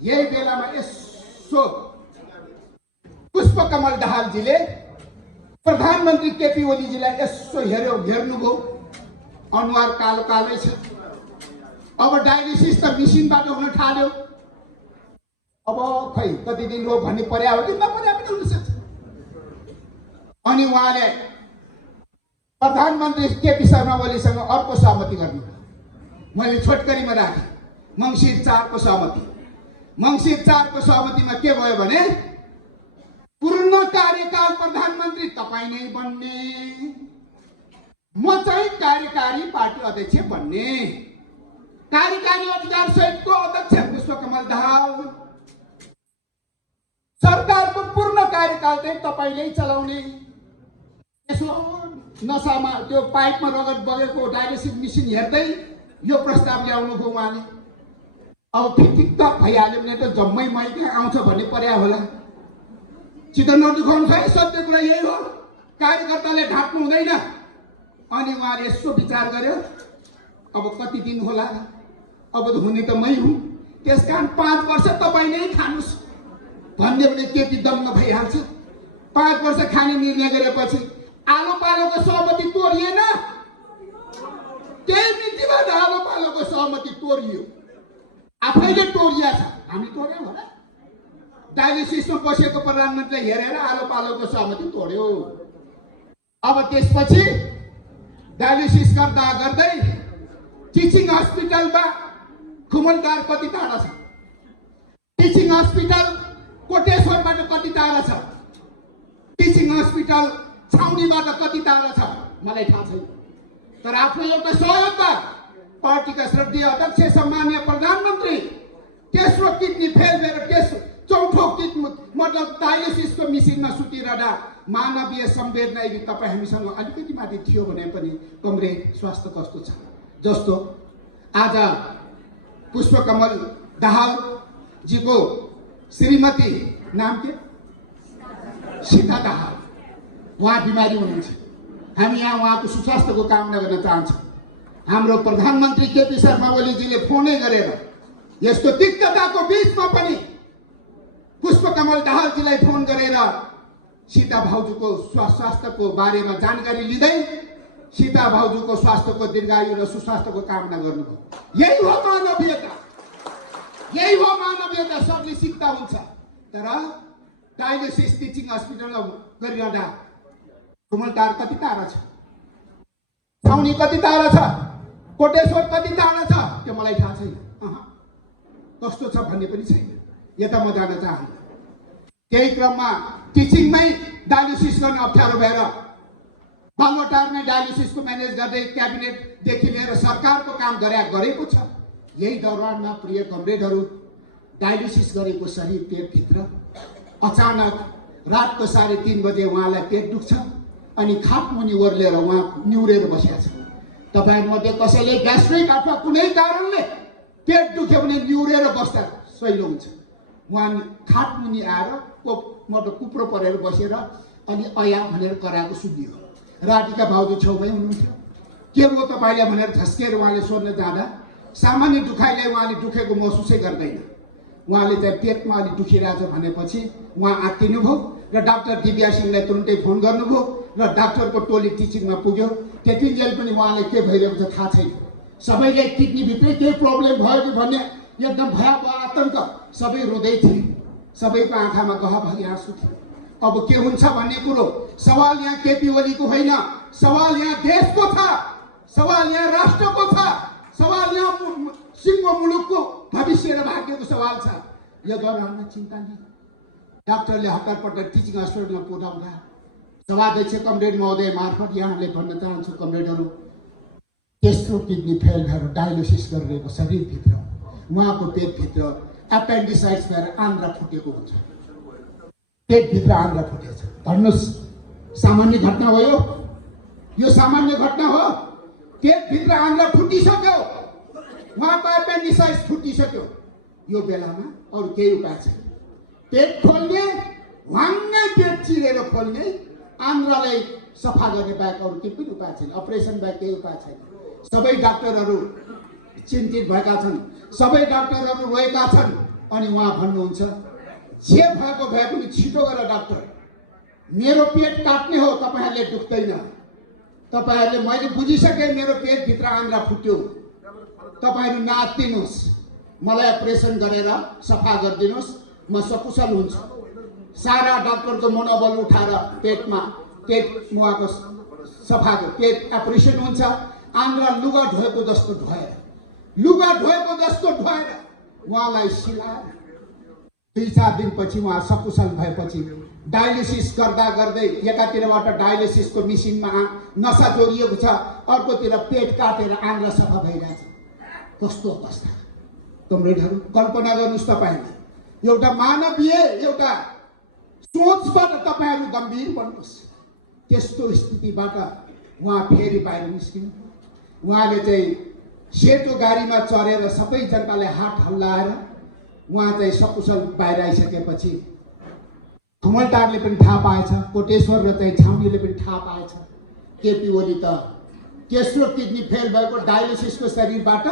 यही बेलामा यसो पुष्पकमल दाहालजीले प्रधानमन्त्री केपी ओलीजीलाई यसो हेर्नुभयो, अनुहार कालो कालै छ। अब डायलिसिस त मेसिनबाट हुन थाल्यो। अब खै कति दिन हो भन्ने पर्या हो कि नपर्या पनि हुन सक्छ। अनि उहाँले प्रधानमन्त्री केपी शर्मा ओलीसँग अर्को सहमति गर्नु, मैले छोटकरीमा राखेँ, मङ्सिर 4 को सहमति। मङ्सिर 4 को सहमतिमा के भयो भने पूर्ण कार्यकाल प्रधानमन्त्री तपाईँ नै बन्ने, म चाहिँ कार्यकारी पार्टी अध्यक्ष बन्ने। कार्यकारी अधिकार सहितको अध्यक्ष पुष्पकमल दाहाल, सरकारको पूर्ण कार्यकाल चाहिँ तपाईले चलाउने। यसो नसामा त्यो पाइपमा रगत बगेको डायलिसिस मेसिन हेर्दै यो प्रस्ताव ल्याउनु भयो उहाँले। अब फिटिक्क भइहाल्यो भने त जम्मै मै कहाँ आउँछ भन्ने पर्या होला। चित्त नदुखाउनु है, सत्य कुरा यही हो। कार्यकर्ताले ढाक्नु हुँदैन। अनि उहाँले यसो विचार गर्यो, अब कति दिन होला, अब त हुने त मै हुँ, त्यसकारण 5 वर्ष तपाईँ नै खानुस् भन्ने भने केपी दम्म भइहाल्छ। 5 वर्ष खाने निर्णय गरेपछि आलो पालोको सहमति तोडिएन। त्यही नीतिबाट आलो पालोको सहमति तोडियो, आफैले तोडिया छ। हामी तोड्यौँ होला। डायलिसिसमा बसेको प्रधानमन्त्रीले हेरेर आलो पालोको सहमति तोड्यो। अब त्यसपछि डायलिसिस गर्दा गर्दै टिचिङ हस्पिटलमा खुमलटार कति टाढा छ, टिचिङ हस्पिटल कोटेश्वरबाट कति टाढा छ, टिचिङ हस्पिटल छाउनीबाट कति टाढा छ मलाई थाहा छैन। तर आफ्नो एउटा सहयोगमा पार्टीका श्रद्धेय अध्यक्ष सम्माननीय प्रधानमन्त्री तेस्रो किडनी फेल भएर चौथो किडनी मतलब डायलिसिसको मिसिनमा सुतिरहँदा मानवीय संवेदना यदि तपाईँ हामीसँग अलिकति माथि थियो भने पनि कमरेड स्वास्थ्य कस्तो छ। जस्तो आज पुष्पकमल दाहाल जीको श्रीमती नाम के सीता दाहाल, उहाँ बिमारी हुनुहुन्छ। हामी यहाँ उहाँको सुस्वास्थ्यको कामना गर्न चाहन्छौँ। हाम्रो प्रधानमन्त्री केपी शर्मा ओलीजीले फोनै गरेर यस्तो तिक्तताको बीचमा पनि पुष्पकमल दाहालजीलाई फोन गरेर सीता भाउजूको स्वास्थ्यको बारेमा जानकारी लिँदै सीता भाउजूको स्वास्थ्यको दीर्घायु र सुस्वास्थ्यको कामना गर्नुभयो। यही हो मानवीयता, यही हो मानवीयता। सबले सिक्दा हुन्छ। तर डायलिसिस टिचिङ हस्पिटलमा गरिरहँदा खुमलटार कति टाढा छ, छाउनी कति टाढा छ, कोटेश्वर कति टाढा छ, त्यो मलाई थाहा छैन। कस्तो छ भन्ने पनि छैन। यता म जान चाहन्न। त्यही क्रममा टिचिङमै डायलिसिस गर्न अप्ठ्यारो भएर बालुवाटारमै डायलिसिसको म्यानेज गर्दै क्याबिनेटदेखि लिएर सरकारको काम गरेको छ। यही दौरानमा प्रिय कमरेडहरू, डायलिसिस गरेको शरीर पेटभित्र अचानक रातको 3:30 बजे उहाँलाई पेट दुख्छ अनि खाटमुनि ओर्लेर उहाँ निहुरेर बसेका छन्। तपाईँहरूमध्ये कसैले ग्यास्ट्रिक अथवा कुनै कारणले पेट दुख्यो भने निहुरेर बस्दा सहिलो हुन्छ। उहाँ खाटमुनि आएर मतलब कुप्रो परेर बसेर अनि अया भनेर कराएको सुनियो। राधिका भाउजू छेउमै हुनुहुन्थ्यो। के हो तपाईँले भनेर झस्केर उहाँले सोध्न जाँदा सामान्य दुखाइले उहाँले दुखेको महसुसै गर्दैन, उहाँले चाहिँ पेटमा अलि दुखिरहेछ भनेपछि उहाँ आत्तिनुभयो र डाक्टर दिव्या सिंहलाई तुरुन्तै फोन गर्नुभयो र डाक्टरको टोली टिचिङमा पुग्यो। त्यतिन्जेल पनि उहाँले के भइरहेको छ थाहा छैन। सबैले किडनीभित्रै केही प्रब्लम भयो कि भन्ने एकदम भयावह आतंक, सबै रुँदै थिए। सबैको आँखामा गहभरि आँसु थियो। अब के हुन्छ भन्ने कुरो सवाल यहाँ केपी ओलीको होइन, सवाल यहाँ देशको छ, सवाल यहाँ राष्ट्रको छ, सवाल यहाँ सिङ्गो मुलुकको भविष्य र भाग्यको सवाल छ। यो दौरानमा चिन्ता लिनु। डाक्टरले हतारपट्टि टिचिङ हस्पिटलमा पुर्याउँदा सभाध्यक्ष कमरेड महोदय मार्फत यहाँले भन्न चाहन्छु, कमरेडहरू, तेस्रो किडनी फेल भएर डायलिसिस गरिरहेको शरीरभित्र उहाँको पेटभित्र एपेन्डिसाइटिस भएर आन्द्रा फुटेको हुन्छ। पेटभित्र आन्द्रा फुटेछ भन्नुहोस्, सामान्य घटना हो यो सामान्य घटना हो। पेटभित्र आन्द्रा फुटिसक्यो, उहाँको एपेन्डिसाइटिस फुटिसक्यो। यो बेलामा अरू केही उपाय छैन। पेट खोल्ने, वाङ्गै पेट चिरेर खोल्ने, आन्द्रालाई सफा गर्ने बाहेक अरू केही पनि उपाय छैन। अपरेसन बाहेक केही उपाय छैन। सबै डाक्टरहरू चिन्तित भएका छन्, सबै डाक्टरहरू रोएका छन्। अनि उहाँ भन्नुहुन्छ, जे भएको भए पनि छिटो गरेर डाक्टर, मेरो पेट काट्ने हो, तपाईँहरूले दुख्दैन। तपाईँहरूले, मैले बुझिसकेँ मेरो पेटभित्र आन्द्रा फुट्यो, तपाईँहरू नआत्तिनुहोस्, मलाई अपरेसन गरेर सफा गरिदिनुहोस्, म सकुशल हुन्छु। सारा डाक्टरको मनोबल उठाएर पेट उहाँको सफाको पेट अपरेसन हुन्छ। आन्द्रा लुगा धोएको जस्तो धोएर उहाँलाई सिलाएर 2-4 दिनपछि उहाँ सकुशल भएपछि डायलिसिस गर्दा गर्दै एकातिरबाट डायलिसिसको मिसिनमा नसा जोडिएको छ, अर्कोतिर पेट काटेर आन्द्रा सफा भइरहेछ। कस्तो अवस्था कमरेडहरू, कल्पना गर्नुहोस्। तपाईँले एउटा मानवीय एउटा सोचबाट तपाईँहरू गम्भीर बन्नुहोस्। त्यस्तो स्थितिबाट उहाँ फेरि बाहिर निस्किनु। उहाँले चाहिँ सेतो गाडीमा चढेर सबै जनताले हात हल्लाएर उहाँ चाहिँ सकुशल बाहिर आइसकेपछि खमलटारले पनि थाहा पाएछ, कोटेश्वर र चाहिँ छाउनीले पनि थाहा पाएछ केपी ओली त तेस्रो किडनी फेल भएको डायलिसिसको शरीरबाट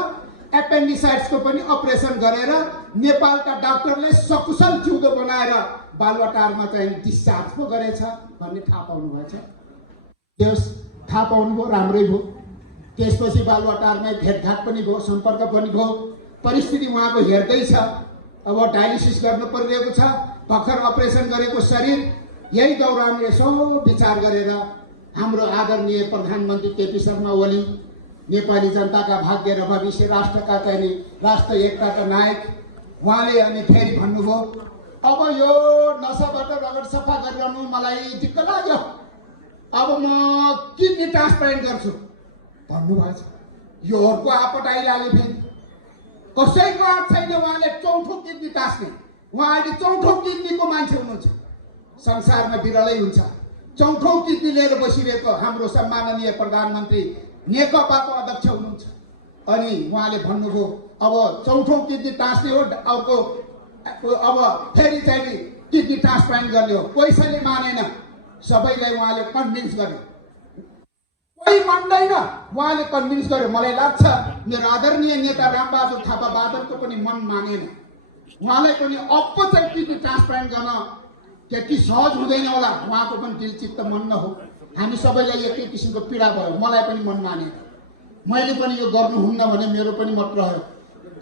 एपेन्डिसाइट्सको पनि अपरेसन गरेर नेपालका डाक्टरले सकुशल जिउँदो बनाएर बालुवाटारमा चाहिँ डिस्चार्ज पो गरेछ भन्ने थाहा पाउनु भएछ। त्यस थाहा पाउनुभयो, राम्रै भयो। त्यसपछि बालुवाटारमै भेटघाट पनि भयो, सम्पर्क पनि भयो। परिस्थिति उहाँको हेर्दैछ, अब डायलिसिस गर्नु परिरहेको छ, भर्खर अपरेसन गरेको शरीर। यही दौरान यसो विचार गरेर हाम्रो आदरणीय प्रधानमन्त्री केपी शर्मा ओली, नेपाली जनताका भाग्य र भविष्य, राष्ट्रका चाहिँ राष्ट्र एकताका नायक, उहाँले अनि फेरि भन्नुभयो, अब यो नसाबाट रगत सफा गरिरहनु मलाई दिक्क लाग्यो, अब म किडनी ट्रान्सप्लान्ट गर्छु भन्नुभएको छ। यो अर्को आपत आइलाग्यो फेरि। कसैको आँट छैन उहाँले चौथो किडनी टाँस्ने। उहाँ अहिले चौथो किडनीको मान्छे हुनुहुन्छ। संसारमा बिरलै हुन्छ चौथो किडनी लिएर बसिरहेको हाम्रो सम्माननीय प्रधानमन्त्री नेकपाको अध्यक्ष हुनुहुन्छ। अनि उहाँले भन्नुभयो अब चौथो किडनी टाँस्ने हो, अर्को अब फेरि चाहिँ किडनी ट्रान्सप्लान्ट गर्ने हो। पैसाले मानेन, सबैलाई उहाँले कन्भिन्स गर्यो। कोही मान्दैन, उहाँले कन्भिन्स गर्यो। मलाई लाग्छ मेरो आदरणीय नेता रामबहादुर थापा बादलको पनि मन मानेन। उहाँलाई पनि अब चाहिँ किडनी ट्रान्सप्लान्ट गर्न त्यति सहज हुँदैन होला, उहाँको पनि दिलचित्त मन न हो। हामी सबैलाई एकै किसिमको पीडा भयो, मलाई पनि मन मानेन। मैले पनि यो गर्नुहुन्न भने मेरो पनि मत रह्यो।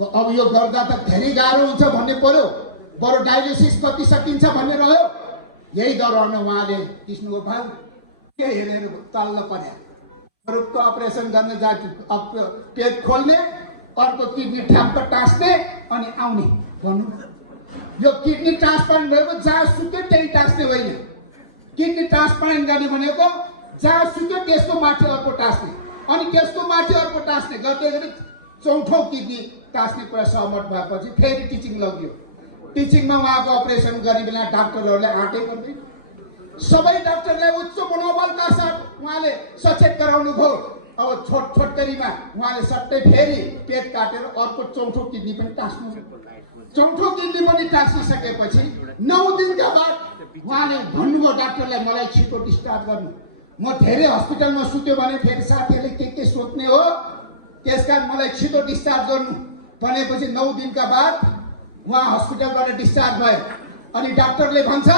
अब यो गर्दा त धेरै गाह्रो हुन्छ भन्ने पर्यो, बरु डायलिसिस कति सकिन्छ भन्ने रह्यो। यही दौरान उहाँले कृष्णको भाइ के हेरेर तल्ल पर्या, अरूको अपरेसन गर्न जान्छ, पेट खोल्ने, अर्को किडनी ठ्याप्प टाँस्ने अनि आउने भन्नु। यो किडनी ट्रान्सप्लान्ट भएको जहाँ सुत्यो त्यही टाँस्ने होइन। किडनी ट्रान्सप्लान्ट गर्ने भनेको जहाँ सुत्यो त्यसको माथि अर्को टाँस्ने, अनि त्यसको माथि अर्को टाँस्ने गर्दै गर्दै चौथो किडनी टाँस्ने कुरा सहमत भएपछि फेरि टिचिङ लग्यो। टिचिङमा उहाँको अपरेसन गर्ने बेला डाक्टरहरूले आँटै गर्दैन। सबै डाक्टरलाई उच्च मनोबलका साथ उहाँले सचेत गराउनु भयो। अब छोटकरीमा उहाँले सट्टै फेरि पेट काटेर अर्को चौथो किडनी पनि टाँस्नु। चौथो किडनी पनि टाँसिसकेपछि 9 दिनका बाद उहाँले भन्नुभयो डाक्टरलाई, मलाई छिटो डिस्चार्ज गर्नु, म धेरै हस्पिटलमा सुत्यो भने फेरि साथीहरूले के सोध्ने हो, त्यसकारण मलाई छिटो डिस्चार्ज गर्नु भनेपछि 9 दिनका बाद उहाँ हस्पिटलबाट डिस्चार्ज भयो। अनि डाक्टरले भन्छ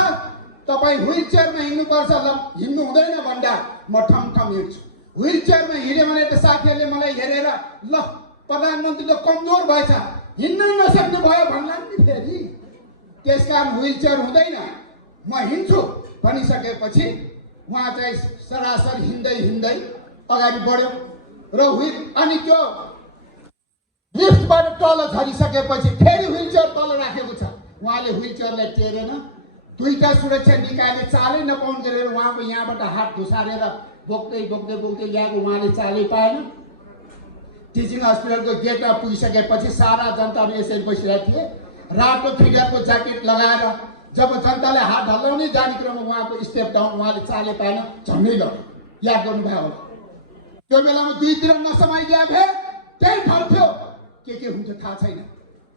तपाईँ व्हील चेयरमा हिँड्नुपर्छ, ल हिँड्नु हुँदैन भन्दा म ठम हिँड्छु। व्हील चेयरमा हिँड्यो भने त साथीहरूले मलाई हेरेर ल प्रधानमन्त्री त कमजोर भएछ, हिँड्नै नसक्ने भयो भन्ला नि फेरि। त्यसकारण व्हील चेयर हुँदैन, म हिँड्छु भनिसकेपछि उहाँ चाहिँ सरासर हिँड्दै अगाडि बढ्यो र अनि त्यो लिफ्टबाट तल झरिसकेपछि फेरि व्हील चेयर तल राखेको छ। उहाँले व्हील चेयरलाई टेरेन, दुईटा सुरक्षा निकायले चालै नपाउनु गरेर उहाँको यहाँबाट हात घुसारेर बोक्दै ल्याएको, उहाँले चालै पाएन। टिचिङ हस्पिटलको गेटमा पुगिसकेपछि सारा जनताले यसरी बसिरहेको थिए, रातो फिगरको ज्याकेट लगाएर। जब जनताले हात हल्लाउने जाने क्रममा उहाँको स्टेप डाउन, उहाँले चालै पाएन, झन्डै लग्यो। याद गर्नुभयो होला त्यो बेलामा दुईतिर नसमाइदिया भए त्यही ठाउँ थियो। के हुन्छ थाहा छैन।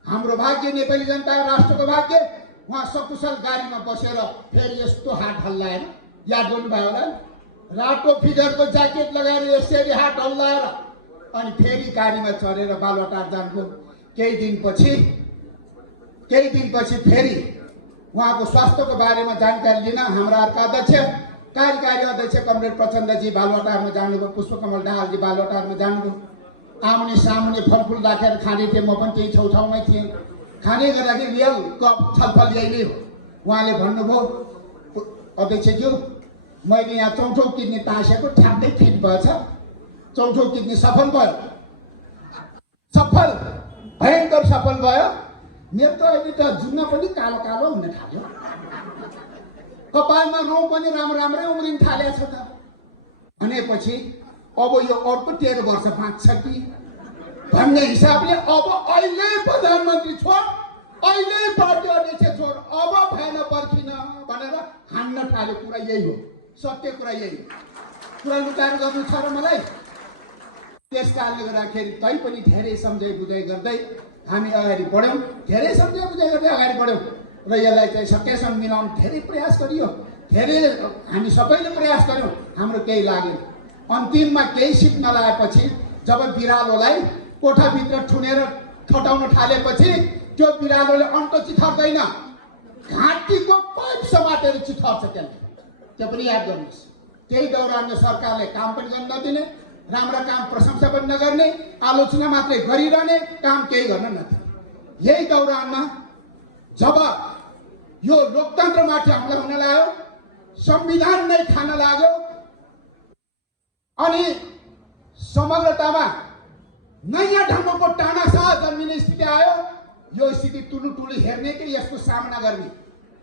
हाम्रो भाग्य, नेपाली जनता राष्ट्रको भाग्य, उहाँ सकुशल गाडीमा बसेर फेरि यस्तो हात हल्लाएर, याद गर्नुभयो होला, रातो फिगरको ज्याकेट लगाएर यसरी हात हल्लाएर अनि फेरि गाडीमा चढेर बालुवाटार जानुभयो। केही दिनपछि फेरि उहाँको स्वास्थ्यको बारेमा जानकारी लिन हाम्रा अर्का अध्यक्ष, कार्यकारी अध्यक्ष कमरेड प्रचण्डजी बालुवाटारमा जानुभयो, पुष्पकमल दाहालजी बालुवाटारमा जानुभयो। आउने सामुने फलफुल राखेर खाने थिएँ, म पनि त्यही छेउछाउमै थिएँ। खाने गर्दाखेरि रियल छलफल यही नै हो। उहाँले भन्नुभयो, अध्यक्षज्यू मैले यहाँ चौथो किडनी टाँसेको ठ्याक्कै फिट भएछ, चौथो किडनी सफल भयो, भयङ्कर सफल भयो। मेरो त अहिले त जुन पनि कालो हुन थाल्यो, कपालमा रौँ पनि राम्रै उम्रिन थालेको छ त भनेपछि अब यो अर्को 13 वर्ष बाँच्छ कि भन्ने हिसाबले अब अहिले प्रधानमन्त्री छोड, अहिले पार्टी अध्यक्ष छोड, अब भएन पर्खिन भनेर हान्न थाल्यो। कुरा यही हो, सत्य कुरा यही हो। कुरा लुकाएर गर्नु छ र मलाई त्यस कारणले गर्दाखेरि तैपनि धेरै सम्झाइ बुझाइ गर्दै हामी अगाडि बढ्यौँ, धेरै सम्झाइ बुझाइ गर्दै अगाडि बढ्यौँ र यसलाई चाहिँ सकेसम्म मिलाउन धेरै प्रयास गरियो, धेरै हामी सबैले प्रयास गऱ्यौँ, हाम्रो केही लागेन। अन्तिममा केही सिट नलाएपछि जब बिरालोलाई कोठाभित्र ठुनेर ठटाउन थालेपछि त्यो बिरालोले अन्त चिथर्दैन, घाँटीको पाइप समातेर चिथर्छ त्यसले, त्यो पनि याद गर्नुहोस्। त्यही दौरानमा सरकारले काम पनि गर्न नदिने, राम्रा काम प्रशंसा पनि नगर्ने, आलोचना मात्रै गरिरहने, काम केही गर्न नदिने। यही दौरानमा जब यो लोकतन्त्रमाथि हमला हुन लाग्यो, संविधान नै खान लाग्यो अनि समग्रतामा नयाँ ढङ्गको टानासाह जन्मिने स्थिति आयो, यो स्थिति टुलुटुलु हेर्ने कि यसको सामना गर्ने।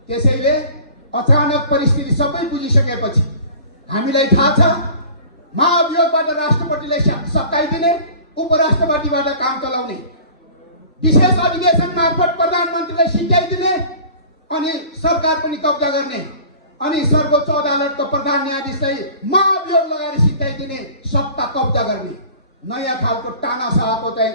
त्यसैले अचानक परिस्थिति सबै बुझिसकेपछि हामीलाई थाहा छ महाभियोगबाट राष्ट्रपतिले सकाइदिने, उपराष्ट्रपतिबाट काम चलाउने, विशेष अधिवेशन मार्फत प्रधानमन्त्रीलाई सिकाइदिने अनि सरकार पनि कब्जा गर्ने अनि सर्वोच्च अदालतको प्रधान न्यायाधीशलाई महाभियोग लगाएर सिकाइदिने, सत्ता कब्जा गर्ने, नयाँ खालको टानासाहको चाहिँ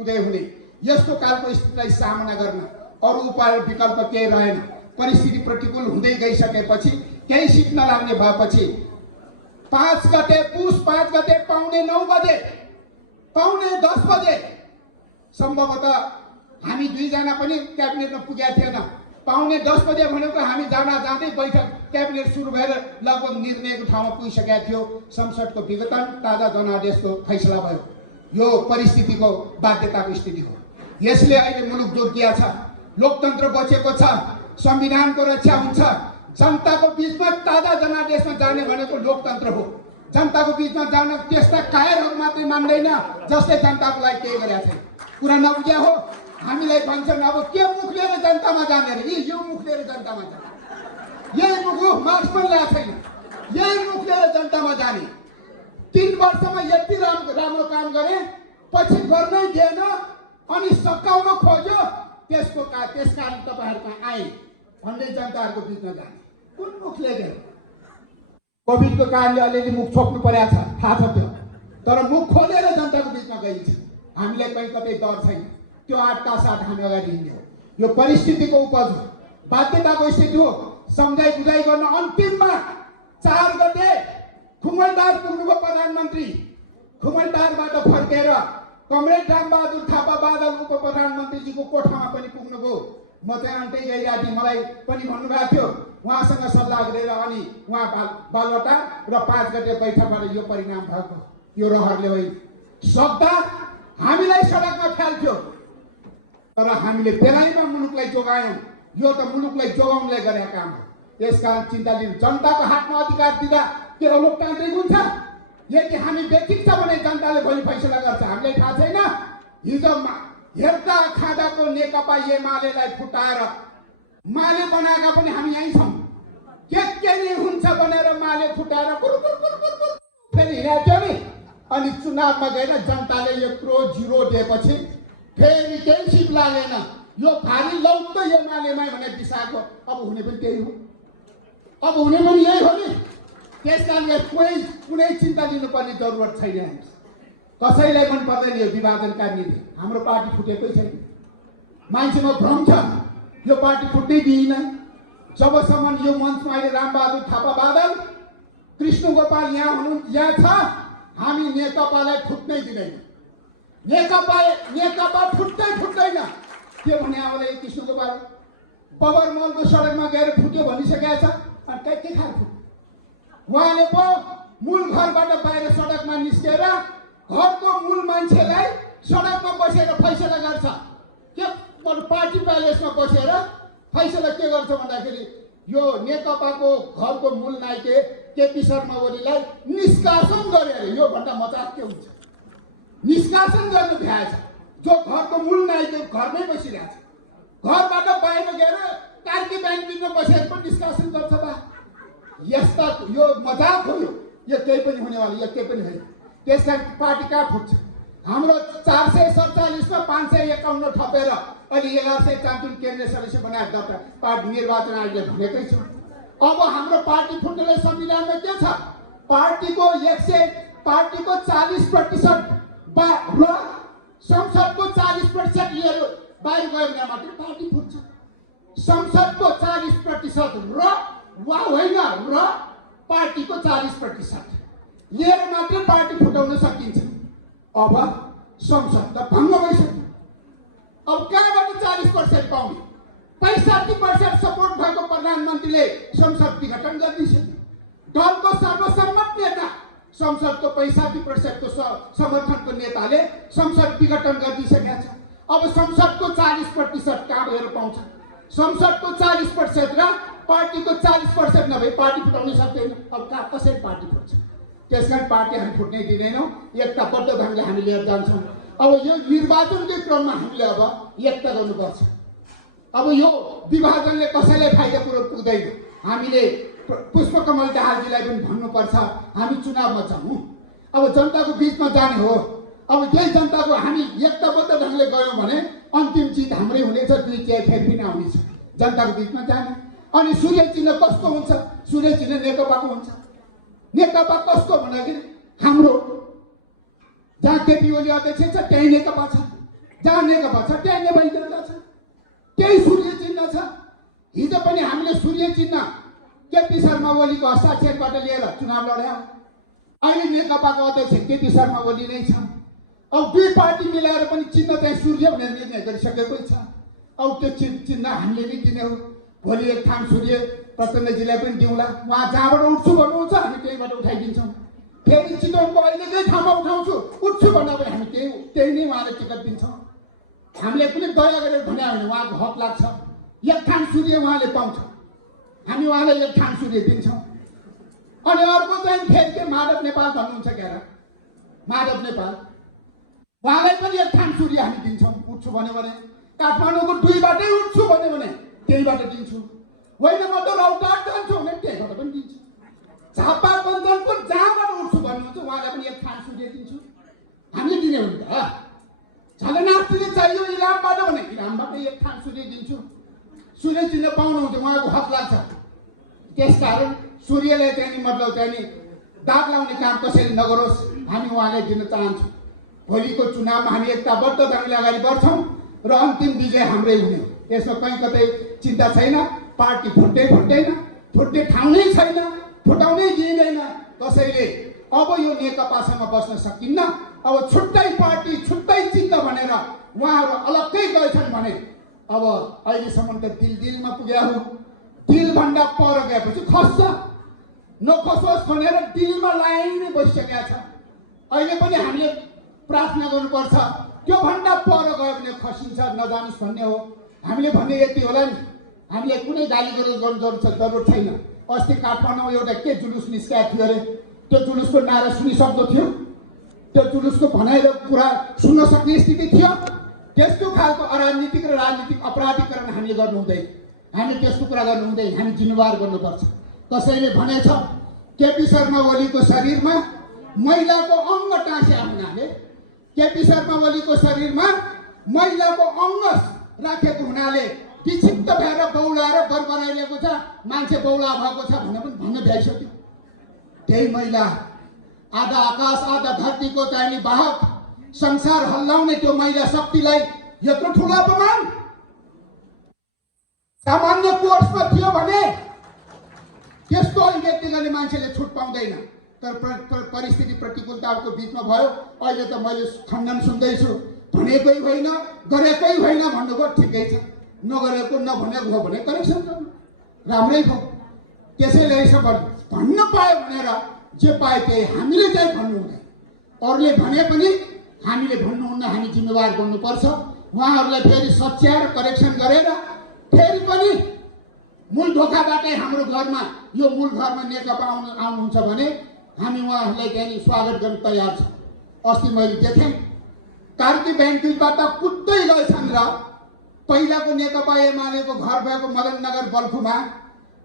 उदय हुने, यस्तो खालको स्थितिलाई सामना गर्न अरू उपाय विकल्प केही रहेन। परिस्थिति प्रतिकूल हुँदै गइसकेपछि केही सिट नलाग्ने भएपछि 5 गते पुस 5 गते पाउने 9 बजे पाउने 10 बजे सम्भवतः हामी दुईजना पनि क्याबिनेटमा पुगेका थिएन। पाउने 10 बजे भनेको हामी जाँदै बैठक क्याबिनेट सुरु भएर लगभग निर्णयको ठाउँमा पुगिसकेका थियो। संसदको विघटन, ताजा जनादेशको फैसला भयो। यो परिस्थितिको बाध्यताको स्थिति हो। यसले अहिले मुलुक जोगिया छ, लोकतन्त्र बचेको छ, संविधानको रक्षा हुन्छ। जनताको बीचमा ताजा जनादेशमा जाने भनेको लोकतन्त्र हो। जनताको बीचमा जान त्यस्ता कायरहरू मात्रै मान्दैन जसले जनताको लागि केही गरेका छैन। कुरा नबुझ्या हो। हामीलाई भन्छन् अब के मुख लिएर जनतामा जाने रे, यो मुख लिएर जनतामा जाने, यही मुख मार्क्स पनि ल्याएको छैन, यही मुख लिएर जनतामा जाने। 3 वर्षमा यति राम्रो काम गरे, पछि गर्नै दिएन अनि सकाउन खोज्यो, त्यस कारण तपाईँहरूका आए भन्दै जनताहरूको बिचमा जाने। कुन मुख लिएर? कोभिडको कारणले अलिअलि मुख छोप्नु परेको छ, थाहा छ त्यो, तर मुख खोलेर जनताको बिचमा गइन्छ। हामीलाई कहीँ कतै डर छैन, त्यो 8का साथ हामी अगाडि हिँड्यौँ। यो परिस्थितिको उपज हो, बाध्यताको स्थिति हो। सम्झाइ बुझाइ गर्न अन्तिममा 4 गते खुमलटार पुग्नुभयो प्रधानमन्त्री। खुमलटारबाट फर्केर कमरेड रामबहादुर थापा बादल उप प्रधानमन्त्रीजीको कोठामा पनि पुग्नुभयो। म चाहिँ अन्तै गइरहेको थिएँ, मलाई पनि भन्नुभएको थियो, उहाँसँग सल्लाह गरेर अनि उहाँ बालवटा र 5 गते बैठकबाट यो परिणाम भएको। यो रहरले होइन, सक्दा हामीलाई सडकमा फाल्थ्यो, तर हामीले बेलायमा मुलुकलाई जोगायौँ। यो त मुलुकलाई जोगाउनलाई गरेका काम हो। त्यसकारण चिन्ता लिनु, जनताको हातमा अधिकार दिँदा के लोकतान्त्रिक हुन्छ? यदि हामी व्यतिक छ भने जनताले भोलि फैसला गर्छ। हामीलाई थाहा छैन, हिजो हेर्दा खाँदाको नेकपा एमालेलाई फुटाएर माले बनाएका पनि हामी यहीँ छौँ। के नि हुन्छ भनेर माले फुटाएर फेरि हिँडेको नि, अनि चुनावमा गएर जनताले यत्रो 0 दिएपछि फेरि केही सिट लागेन। यो भारी लौट त यो मालेमै भने दिशाको अब हुने पनि त्यही हो, अब हुने पनि यही हो नि। त्यस कारणले कुनै चिन्ता लिनुपर्ने जरुरत छैन। हामी कसैलाई मन पर्दैन यो विभाजनकारी नीति। हाम्रो पार्टी फुटेकै छैन, मान्छेमा भ्रम छ यो पार्टी फुट्दै दिइन। जबसम्म यो मञ्चमा अहिले रामबहादुर थापा बादल, कृष्ण गोपाल यहाँ छ, हामी नेकपालाई फुट्नै दिँदैन। नेकपा फुट्दैन। के भने अब कृष्ण गोपाल पवर मलको सडकमा गएर फुट्यो भनिसकेको छ, अनि के खाएर फुट्यो? उहाँले पो मूल घरबाट बाहिर सडकमा निस्केर घरको मूल मान्छेलाई सडकमा बसेर फैसला गर्छ। के पार्टी प्यालेसमा बसेर फैसला के गर्छ भन्दाखेरि यो नेकपाको घरको मूल नायके केपी शर्मा ओलीलाई निष्कासन गरे अरे। यो भन्दा मजाक के हुन्छ? निष्कासन गर्नु भ्याएछ। जो घरको मूल नायके घरमै बसिरहेछ, घरबाट बाहिर गएर कार्की ब्याङ्कमा बसेर पनि निष्कासन गर्छ बा? यस्ता यो मजाक हो। यो केही पनि हुनेवाला, यो केही पनि होइन। त्यसकारण पार्टी कहाँ फुट्छ? हाम्रो 447 मा 551 थपेर अहिले 1143 केन्द्रीय सदस्य बनाएर दर्ता पार्टी निर्वाचन आयोगले भनेकै छु। अब हाम्रो पार्टी फुट्ने संविधानमा के छ? पार्टीको 40% र संसदको 40% लिएर बाहिर गयो भने मात्रै पार्टी फुट्छ। संसदको 40% र वा होइन र पार्टीको 40% लिएर मात्रै पार्टी फुटाउन सकिन्छ। अब संसद त भङ्ग भइसक्यो। अब कहाँबाट 40% पाउने? 65% सपोर्ट भएको प्रधानमन्त्रीले संसद विघटन गरिदिइसक्यो। दलको सर्वसम्मत नेता संसदको 65% को समर्थनको नेताले संसद विघटन गरिदिइसकेका छ। अब संसदको 40% कहाँ गएर पाउँछ? संसदको 40% र पार्टीको 40% नभए पार्टी फुटाउन सक्दैन। अब कहाँ कसरी पार्टी फुट्छ? त्यसकारण पार्टी हामी फुट्नै दिँदैनौँ। एकताबद्ध ढङ्गले हामी लिएर जान्छौँ। अब यो निर्वाचनकै क्रममा हामीले अब एकता गर्नुपर्छ। अब यो विभाजनले कसैलाई फाइदा पुग्दैन। हामीले पुष्पकमल दाहालजीलाई पनि भन्नुपर्छ, हामी चुनावमा जाउँ। अब जनताको बिचमा जाने हो। अब त्यही जनताको हामी एकताबद्ध ढङ्गले गयौँ भने अन्तिम जित हाम्रै हुनेछ। 2 तिहाई फेरि पनि आउनेछ जनताको बिचमा जाने। अनि सूर्य चिन्ह कस्तो हुन्छ? सूर्य चिन्ह नेकपाको हुन्छ। नेकपा कस्तो भन्दाखेरि हाम्रो जहाँ केपी ओली अध्यक्ष छ त्यही नेकपा छ, जहाँ नेकपा छ त्यही नेपाली जनता छ, त्यही सूर्य चिन्ह छ। हिजो पनि हामीले सूर्य चिन्ह केपी शर्मा ओलीको हस्ताक्षरबाट लिएर चुनाव लड्यौँ। अहिले नेकपाको अध्यक्ष केपी शर्मा ओली नै छ। अब 2 पार्टी मिलाएर पनि चिन्ह चाहिँ सूर्य भनेर निर्णय गरिसकेकै छ। अब त्यो चिन्ह हामीले नै दिने हो। भोलि एक ठाउँ सूर्य प्रचण्डजीलाई पनि दिउँला। उहाँ जहाँबाट उठ्छु भन्नुहुन्छ हामी त्यहीबाट उठाइदिन्छौँ। फेरि चितवनको अहिलेकै ठाउँमा उठाउँछु उठ्छु भन्दा पनि हामी त्यही नै उहाँलाई टिकट दिन्छौँ। हामीले पनि दया गरेर भन्यो भने उहाँको हक लाग्छ। एक ठाउँ सूर्य उहाँले पाउँछ, हामी उहाँलाई एक ठाउँ सूर्य दिन्छौँ। अनि अर्को चाहिँ फेरि के माधव नेपाल भन्नुहुन्छ क्या र? माधव नेपाल उहाँलाई पनि एक ठाउँ सूर्य हामी दिन्छौँ। उठ्छु भन्यो भने काठमाडौँको 2 बाटै उठ्छु भन्यो भने त्यहीबाट दिन्छु। होइन म त रौतहट जान्छु भने त्यहीबाट पनि दिन्छु। झापा पञ्चायतको जहाँबाट उठ्छु भन्नुहुन्छ उहाँलाई पनि एक ठाउँ सूर्य दिन्छु। हामीले दिने हो नि त। झलनाथले चाहियो इलामबाट भने इलामबाट एक ठाउँ सूर्य दिन्छु। सूर्य चिन्ह पाउनुहुन्छ, उहाँको हक लाग्छ। त्यसकारण सूर्यलाई चाहिँ मतलब चाहिँ दाग लाउने काम कसैले नगरोस्, हामी उहाँलाई दिन चाहन्छौँ। भोलिको चुनावमा हामी एकताबद्ध ढङ्गले अगाडि बढ्छौँ र अन्तिम विजय हाम्रै हुने हो। यसमा कहीँ कतै चिन्ता छैन। पार्टी फुट्दैन, फुट्ने ठाउँ नै छैन, फुटाउनै दिइँदैन कसैले। अब यो नेकपासँग बस्न सकिन्न। अब छुट्टै पार्टी छुट्टै चिन्ह भनेर उहाँहरू अलग्गै गएछन् भने अब अहिलेसम्म त दिलमा पुग्या हो। दिलभन्दा पर गएपछि खस्छ। नखसोस् भनेर दिलमा लाइनै बसिसकेका छ। अहिले पनि हामीले प्रार्थना गर्नुपर्छ त्योभन्दा पर गयो भने खसिन्छ, नजानुस् भन्ने हो। हामीले भन्ने यति होला नि, हामीले कुनै गाली गलोच गर्नु जरुरत छैन। अस्ति काठमाडौँमा एउटा के जुलुस निस्केको थियो अरे, त्यो जुलुसको नारा सुनिसक्दो थियो? त्यो जुलुसको भनाइ र कुरा सुन्न सक्ने स्थिति थियो? त्यस्तो खालको अराजनीतिक र राजनीतिक अपराधीकरण हामीले गर्नु हुँदैन। हामी त्यस्तो कुरा गर्नु हुँदैन। हामी जिम्मेवार गर्नुपर्छ। कसैले भनेछ केपी शर्मा ओलीको शरीरमा महिलाको अङ्ग टाँस्या हुनाले, केपी शर्मा ओलीको शरीरमा महिलाको अङ्ग राखेको हुनाले विक्षिप्त भएर बौलाएर बरबराइरहेको छ, मान्छे बौला भएको छ भनेर पनि भन्न भ्याइसक्यो। त्यही महिला आधा आकाश आधा धरतीको चाहिने वाहक, संसार हल्लाउने त्यो महिला शक्तिलाई यत्रो ठुलो अपमान सामान्य कोर्समा थियो भने त्यस्तो अभिव्यक्ति गर्ने मान्छेले छुट पाउँदैन। तर परिस्थिति प्रतिकूलताको बिचमा भयो। अहिले त मैले खण्डन सुन्दैछु, भनेकै होइन गरेकै होइन भन्नुभयो। ठिकै छ, नगरेको नभनेको हो भने करेक्सन गर्नु राम्रै भयो। त्यसैले यसो भन्न पायो भनेर जे पाए त्यही हामीले चाहिँ भन्नु हुँदैन। अरूले भने पनि हामीले भन्नुहुन्न। हामी जिम्मेवार गर्नुपर्छ। उहाँहरूलाई फेरि सच्याएर करेक्सन गरेर फेरि पनि मूल ढोकाबाटै हाम्रो घरमा यो मूल घरमा नेकपा आउनुहुन्छ भने हामी उहाँहरूलाई चाहिँ स्वागत गर्न तयार छौँ। अस्ति मैले देखेँ कार्की ब्याङ्कबाट कुद्दै गएछन् र पहिलाको नेकपा एमालेको घर भएको मदननगर बल्खुमा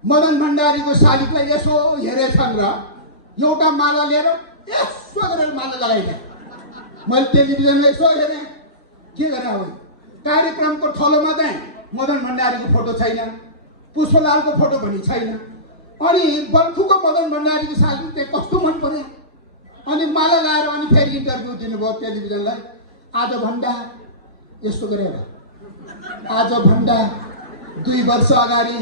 मदन भण्डारीको शालिगलाई यसो हेरेछन् र एउटा माला लिएर यसो गरेर माला लगाइदिए। मैले टेलिभिजनमा यसो हेरेँ, के गरे हो? कार्यक्रमको थलोमा चाहिँ मदन भण्डारीको फोटो छैन, पुष्पलालको फोटो पनि छैन। अनि बल्खुको मदन भण्डारीको शालिग चाहिँ कस्तो मन पर्यो। अनि माला लाएर अनि फेरि इन्टरभ्यू दिनुभयो टेलिभिजनलाई। आजभन्दा यस्तो गरेर आजभन्दा 2 वर्ष अगाडि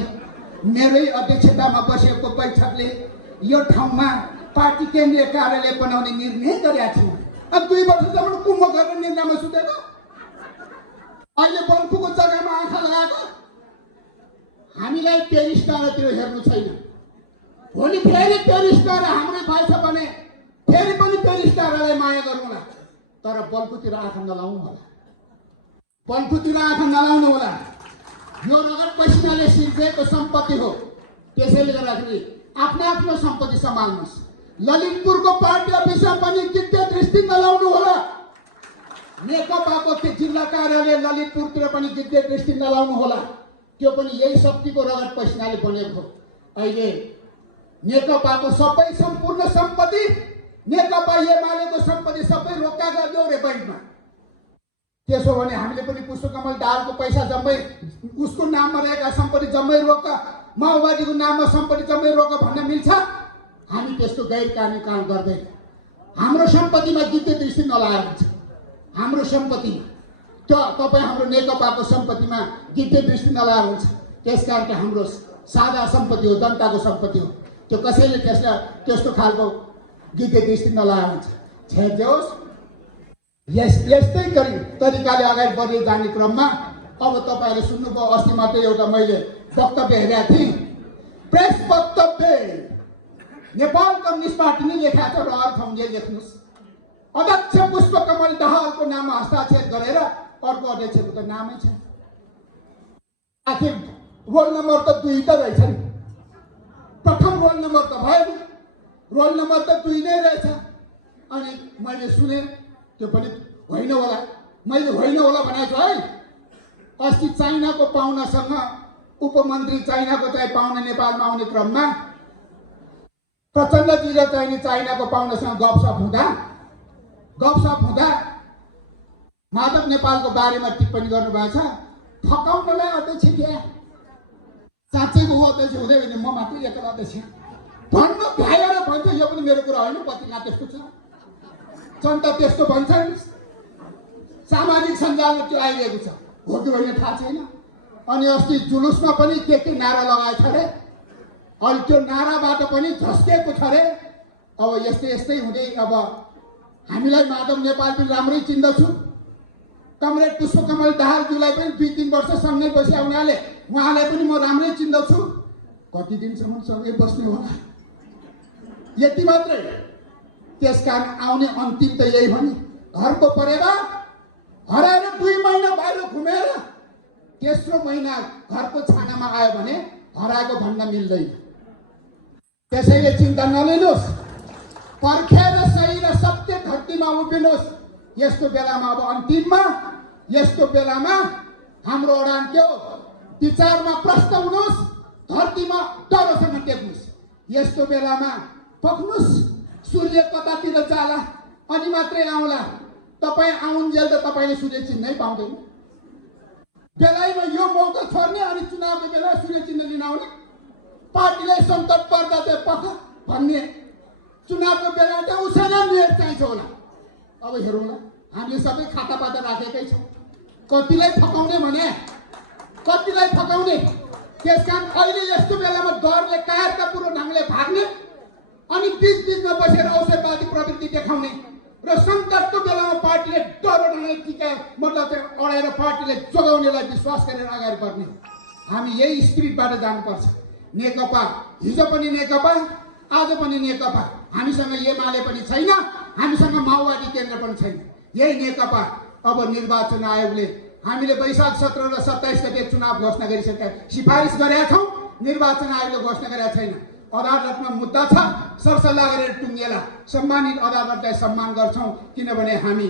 मेरै अध्यक्षतामा बसेको बैठकले यो ठाउँमा पार्टी केन्द्रीय कार्यालय बनाउने निर्णय गरेका थियो। अब 2 वर्षसम्म कुम्भ गरेर निर्णयमा सुतेको, अहिले बल्फुको जग्गामा आँखा लगाएको। हामीलाई पेरिस डाँडातिर हेर्नु छैन। भोलि फेरि पेरिस डाँडा हाम्रै भएछ भने फेरि पनि पेरिस डाँडालाई माया गरौँला, तर बल्फुतिर आँखा नलाउनु होला, बल्फुतिर आँखा नलाउनु होला। यो रगत पसिनाले सिर्जिएको सम्पत्ति हो, त्यसैले गर्दाखेरि आफ्नो सम्पत्ति सम्हाल्नुहोस्। ललितपुरको पार्टी अफिसमा पनि गिद्धे दृष्टि नलाउनु होला। नेकपाको जिल्ला कार्यालय ललितपुरतिर पनि गिद्धे दृष्टि नलाउनु होला। त्यो पनि यही शक्तिको रगत पसिनाले बनेको। अहिले नेकपाको सबै सम्पूर्ण सम्पत्ति, नेकपा एमालेको सम्पत्ति सबै रोक्का गरिदियो रे बैंकमा। त्यसो भने हामीले पनि पुष्पकमल दाहालको पैसा जम्मै, उसको नाममा रहेका सम्पत्ति जम्मै रोक, माओवादीको नाममा सम्पत्ति जम्मै रोक भन्न मिल्छ? हामी त्यस्तो गैर कानुनी काम गर्दैन। हाम्रो सम्पत्तिमा गिद्धे दृष्टि नलाएर हुन्छ। हाम्रो सम्पत्तिमा तपाईँ हाम्रो नेकपाको सम्पत्तिमा गिद्धे दृष्टि नलाएर हुन्छ। त्यसकारण हाम्रो सादा सम्पत्ति हो, जनताको सम्पत्ति हो। त्यो कसैले त्यसलाई त्यस्तो खालको गिद्धे दृष्टि नलाएर हुन्छ। छेड्योस्। यस्तै तरिकाले अगाडि बढ्दै जाने क्रममा अब तपाईँहरूले सुन्नुभयो, अस्ति मात्रै एउटा मैले वक्तव्य हेरेको थिएँ, प्रेस वक्तव्य नेपाल कम्युनिस्ट पार्टी नै लेखाएको छ र अर्थले लेख्नुहोस्। अध्यक्ष पुष्पकमल दाहालको नाममा हस्ताक्षर गरेर अर्को अध्यक्षको त नामै छैन। आखिर रोल नम्बर त 2 त रहेछ नि। प्रथम रोल नम्बर त भएन, रोल नम्बर त 2 नै रहेछ। अनि मैले सुने त्यो पनि होइन होला, मैले होइन होला भनेको छु है। अस्ति चाइनाको पाहुनासँग उपमन्त्री चाइनाको चाहिँ पाहुना नेपालमा आउने क्रममा प्रचण्डजीले चाहिँ चाइनाको पाहुनासँग गफसफ हुँदा माधव नेपालको बारेमा टिप्पणी गर्नुभएको छ। फकाउनलाई अध्यक्ष क्या? साँच्चैको ऊ अध्यक्ष हुँदै होइन, म मात्रै एकल अध्यक्ष भन्नु भ्याएर भन्छ। यो पनि मेरो कुरा होइन, पत्रिका त्यस्तो छ, जनता त्यस्तो भन्छन्, सामाजिक सञ्जालमा त्यो आइरहेको छ। हो कि होइन थाहा छैन। अनि अस्ति जुलुसमा पनि के नारा लगाएको छ अरे, अहिले त्यो नाराबाट पनि झस्केको छ अरे। अब यस्तै हुँदै अब हामीलाई माधव नेपाल पनि राम्रै चिन्दछु, कमरेड पुष्पकमल दाहालज्यूलाई पनि 2-3 वर्ष सँगै बसिया उहाँलाई पनि म राम्रै चिन्दछु। कति दिनसम्म सँगै बस्ने होला, यति मात्रै। त्यसकारण आउने अन्तिम त यही हो नि। घरको परिवार हराएर 2 महिना बाहिर घुमेर तेस्रो महिना घरको छानामा आयो भने हराएको भन्न मिल्दैन। त्यसैले चिन्ता नलिनुहोस्, पर्खेर सही र सत्य धरतीमा उभिनुहोस्। यस्तो बेलामा अब अन्तिममा यस्तो बेलामा हाम्रो अडान के हो? विचारमा प्रश्न हुनुहोस्, धरतीमा डरसँग टेक्नुहोस्। यस्तो बेलामा पक्नुहोस्, सूर्य कतातिर जाला अनि मात्रै आउला। तपाईँ आउन्जेल त तपाईँले सूर्य चिन्नै पाउँदैन। बेलामा यो मौका छोड्ने अनि चुनावको बेला सूर्य चिन्ह लिन आउने, पार्टीलाई सङ्कट पर्दा चाहिँ पख भन्ने, चुनावको बेला चाहिँ उसैलाई मेयर चाहिन्छ होला। अब हेरौँला, हामीले सबै खातापाता राखेकै छौँ। कतिलाई फकाउने भने कतिलाई फकाउने। त्यसकारण अहिले यस्तो बेलामा डरले कायरतापूर्वक ढङ्गले भाग्ने अनि बिचमा बसेर औषधवादी प्रवृत्ति देखाउने र सङ्कटको बेलामा पार्टीले डरले टिका मतलब चाहिँ अडाएर पार्टीले जोगाउनेलाई विश्वास गरेर अगाडि बढ्ने। हामी यही स्पिरिटबाट जानुपर्छ। नेकपा हिजो पनि नेकपा, आज पनि नेकपा। हामीसँग एमाले पनि छैन, हामीसँग माओवादी केन्द्र पनि छैन। यही नेकपा। अब निर्वाचन आयोगले हामीले वैशाख 17 र 27 गते चुनाव घोषणा गरिसकेका, सिफारिस गरेका छौँ, निर्वाचन आयोगले घोषणा गरेका छैन। अदालतमा मुद्दा छ, सरसल्लाह गरेर टुङ्गेला। सम्मानित अदालतलाई सम्मान गर्छौँ, किनभने हामी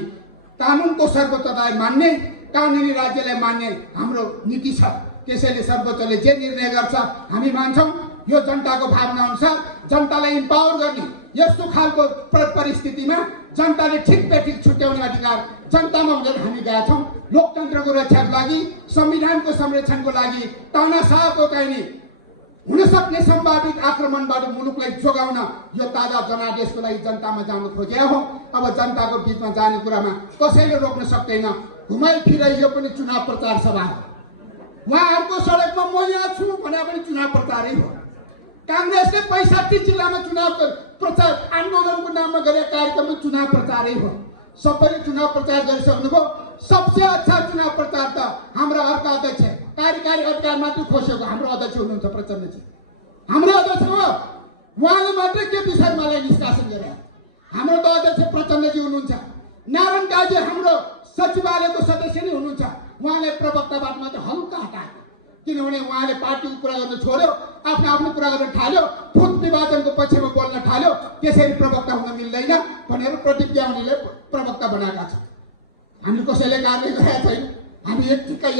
कानुनको सर्वोच्चतालाई मान्ने, कानुनी राज्यलाई मान्ने हाम्रो नीति छ। त्यसैले सर्वोच्चले जे निर्णय गर्छ हामी मान्छौँ। यो जनताको भावना अनुसार जनतालाई इम्पावर गर्ने यस्तो खालको परिस्थितिमा जनताले ठिक बेठिक छुट्याउने अधिकार जनतामा हुँदैन हामी गएका छौँ। लोकतन्त्रको रक्षाको लागि, संविधानको संरक्षणको लागि तानाशाहको चाहिँ हुन सक्ने सम्भावित आक्रमणबाट मुलुकलाई जोगाउन यो ताजा जनादेशको लागि जनतामा जानु खोजे हो। अब जनताको बीचमा जाने कुरामा कसैले रोक्न सक्दैन। घुमाइ फिराइ यो पनि चुनाव प्रचार सभा हो। उहाँहरूको सडकमा म यहाँ छु भने पनि चुनाव प्रचारै हो। कांग्रेसले 65 जिल्लामा चुनाव प्रचार आन्दोलनको नाममा गरेका कार्यक्रममा चुनाव प्रचारै हो। सबैले चुनाव प्रचार गरिसक्नुभयो। सबसे अच्छा चुनाव प्रचार त हाम्रो अर्का अध्यक्ष कार्यकारी अधिकार मात्र खोसेको हाम्रो अध्यक्ष हुनुहुन्छ प्रचण्डजी। हाम्रो अध्यक्ष हो, उहाँले मात्रै केपी शर्मालाई निष्कासन गरे। हाम्रो त अध्यक्ष प्रचण्डजी हुनुहुन्छ। नारायण काजी हाम्रो सचिवालयको सदस्य नै हुनुहुन्छ। उहाँले प्रवक्ताबाट मात्र हल्का हटाए, किनभने उहाँले पार्टीको कुरा गर्न छोड्यो, आफ्नो कुरा गर्न थाल्यो, फुट विभाजनको पक्षमा बोल्न थाल्यो। त्यसरी प्रवक्ता हुन मिल्दैन भनेर प्रतिज्ञाले प्रवक्ता बनाएका छन्। हामी कसैले कार्य गरेका छैन। हामी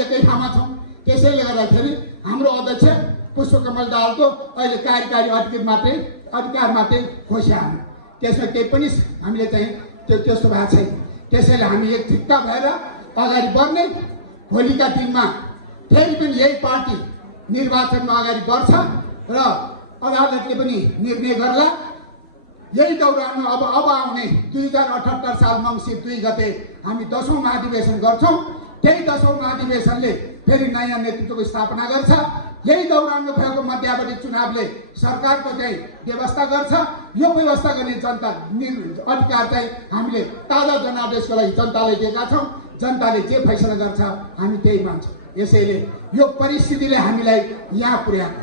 एकै ठाउँमा छौँ। त्यसैले गर्दाखेरि हाम्रो अध्यक्ष पुष्पकमल दाहालको अहिले कार्यकारी अधिकार मात्रै खोस्या हामी। त्यसमा केही पनि हामीले चाहिँ त्यस्तो भएको छैन। त्यसैले हामी एक ठिक्का भएर अगाडि बढ्ने। भोलिका दिनमा फेरि पनि यही पार्टी निर्वाचनमा अगाडि बढ्छ र अदालतले पनि निर्णय गर्ला। यही दौरानमा अब आउने 2078 साल मङ्सिर 2 गते हामी 10औं महाधिवेशन गर्छौँ। त्यही 10औं महाधिवेशनले फेरि नयाँ नेतृत्वको स्थापना गर्छ। यही दौरानमा भएको मध्यावधि चुनावले सरकारको चाहिँ व्यवस्था गर्छ। यो व्यवस्था गर्ने जनता अधिकार चाहिँ हामीले ताजा जनादेशको लागि जनताले दिएका छौँ। जनताले जे फैसला गर्छ हामी त्यही मान्छौँ। यसैले यो परिस्थितिले हामीलाई यहाँ पुर्याएको।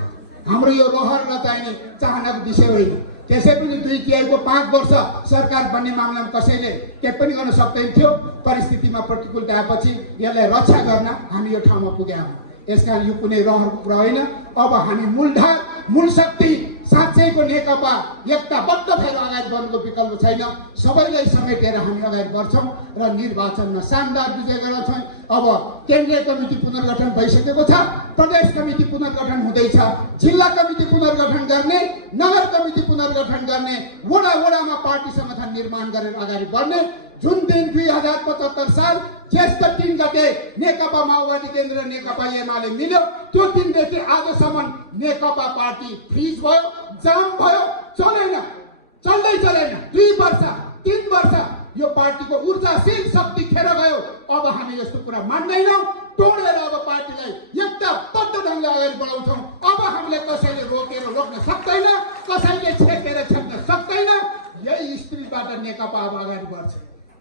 हाम्रो यो रहर र चाहिने चाहनाको विषय होइन। त्यसै पनि 2/3 5 वर्ष सरकार बन्ने मामलामा कसैले केही पनि गर्न सक्दैन थियो। परिस्थितिमा प्रतिकूलता आएपछि यसलाई रक्षा गर्न हामी यो ठाउँमा पुगेका हौँ। यसकारण यो कुनै रहरको कुरा होइन। अब हामी मूलधार मूल शक्ति साँच्चैको नेकपा एकताबद्ध भएर अगाडि बढ्नुको विकल्प छैन। सबैलाई समेटेर हामी अगाडि बढ्छौँ र निर्वाचनमा शानदार विजय गर्छौँ। अब केन्द्रीय कमिटी पुनर्गठन भइसकेको छ, प्रदेश कमिटी पुनर्गठन हुँदैछ, जिल्ला कमिटी पुनर्गठन गर्ने, नगर कमिटी पुनर्गठन गर्ने, वडामा पार्टी संगठन निर्माण गरेर अगाडि बढ्ने। जुन दिन 2075 साल ज्येष्ठ 3 गते नेकपा माओवादी केन्द्र नेकपा एमाले मिल्यो, त्यो दिनदेखि आजसम्म नेकपा पार्टी फ्रिज भयो, जाम भयो, चल्दैन। 2 वर्ष 3 वर्ष यो पार्टीको ऊर्जाशील शक्ति खेर गयो। अब हामी यस्तो कुरा मान्दैनौँ। तोडेर अब पार्टीलाई एकताबद्ध ढङ्गले अगाडि बढाउँछौँ। अब हामीले कसैले रोक्न सक्दैन, कसैले छेकेर छेक्न सक्दैन। यही स्पिरिटबाट नेकपा अब अगाडि बढ्छ।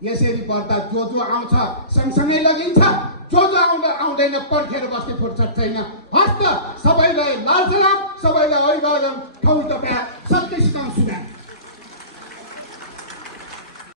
यसरी बढ्दा जो आउँछ सँगसँगै लगिन्छ, जो आउँदैन पर्खेर बस्ने फुर्सद छैन। हस्त सबैलाई लाल सलाम, सबैलाई अभिवादन। ठाउँ तपाईँ सत्य सिकाउँछु।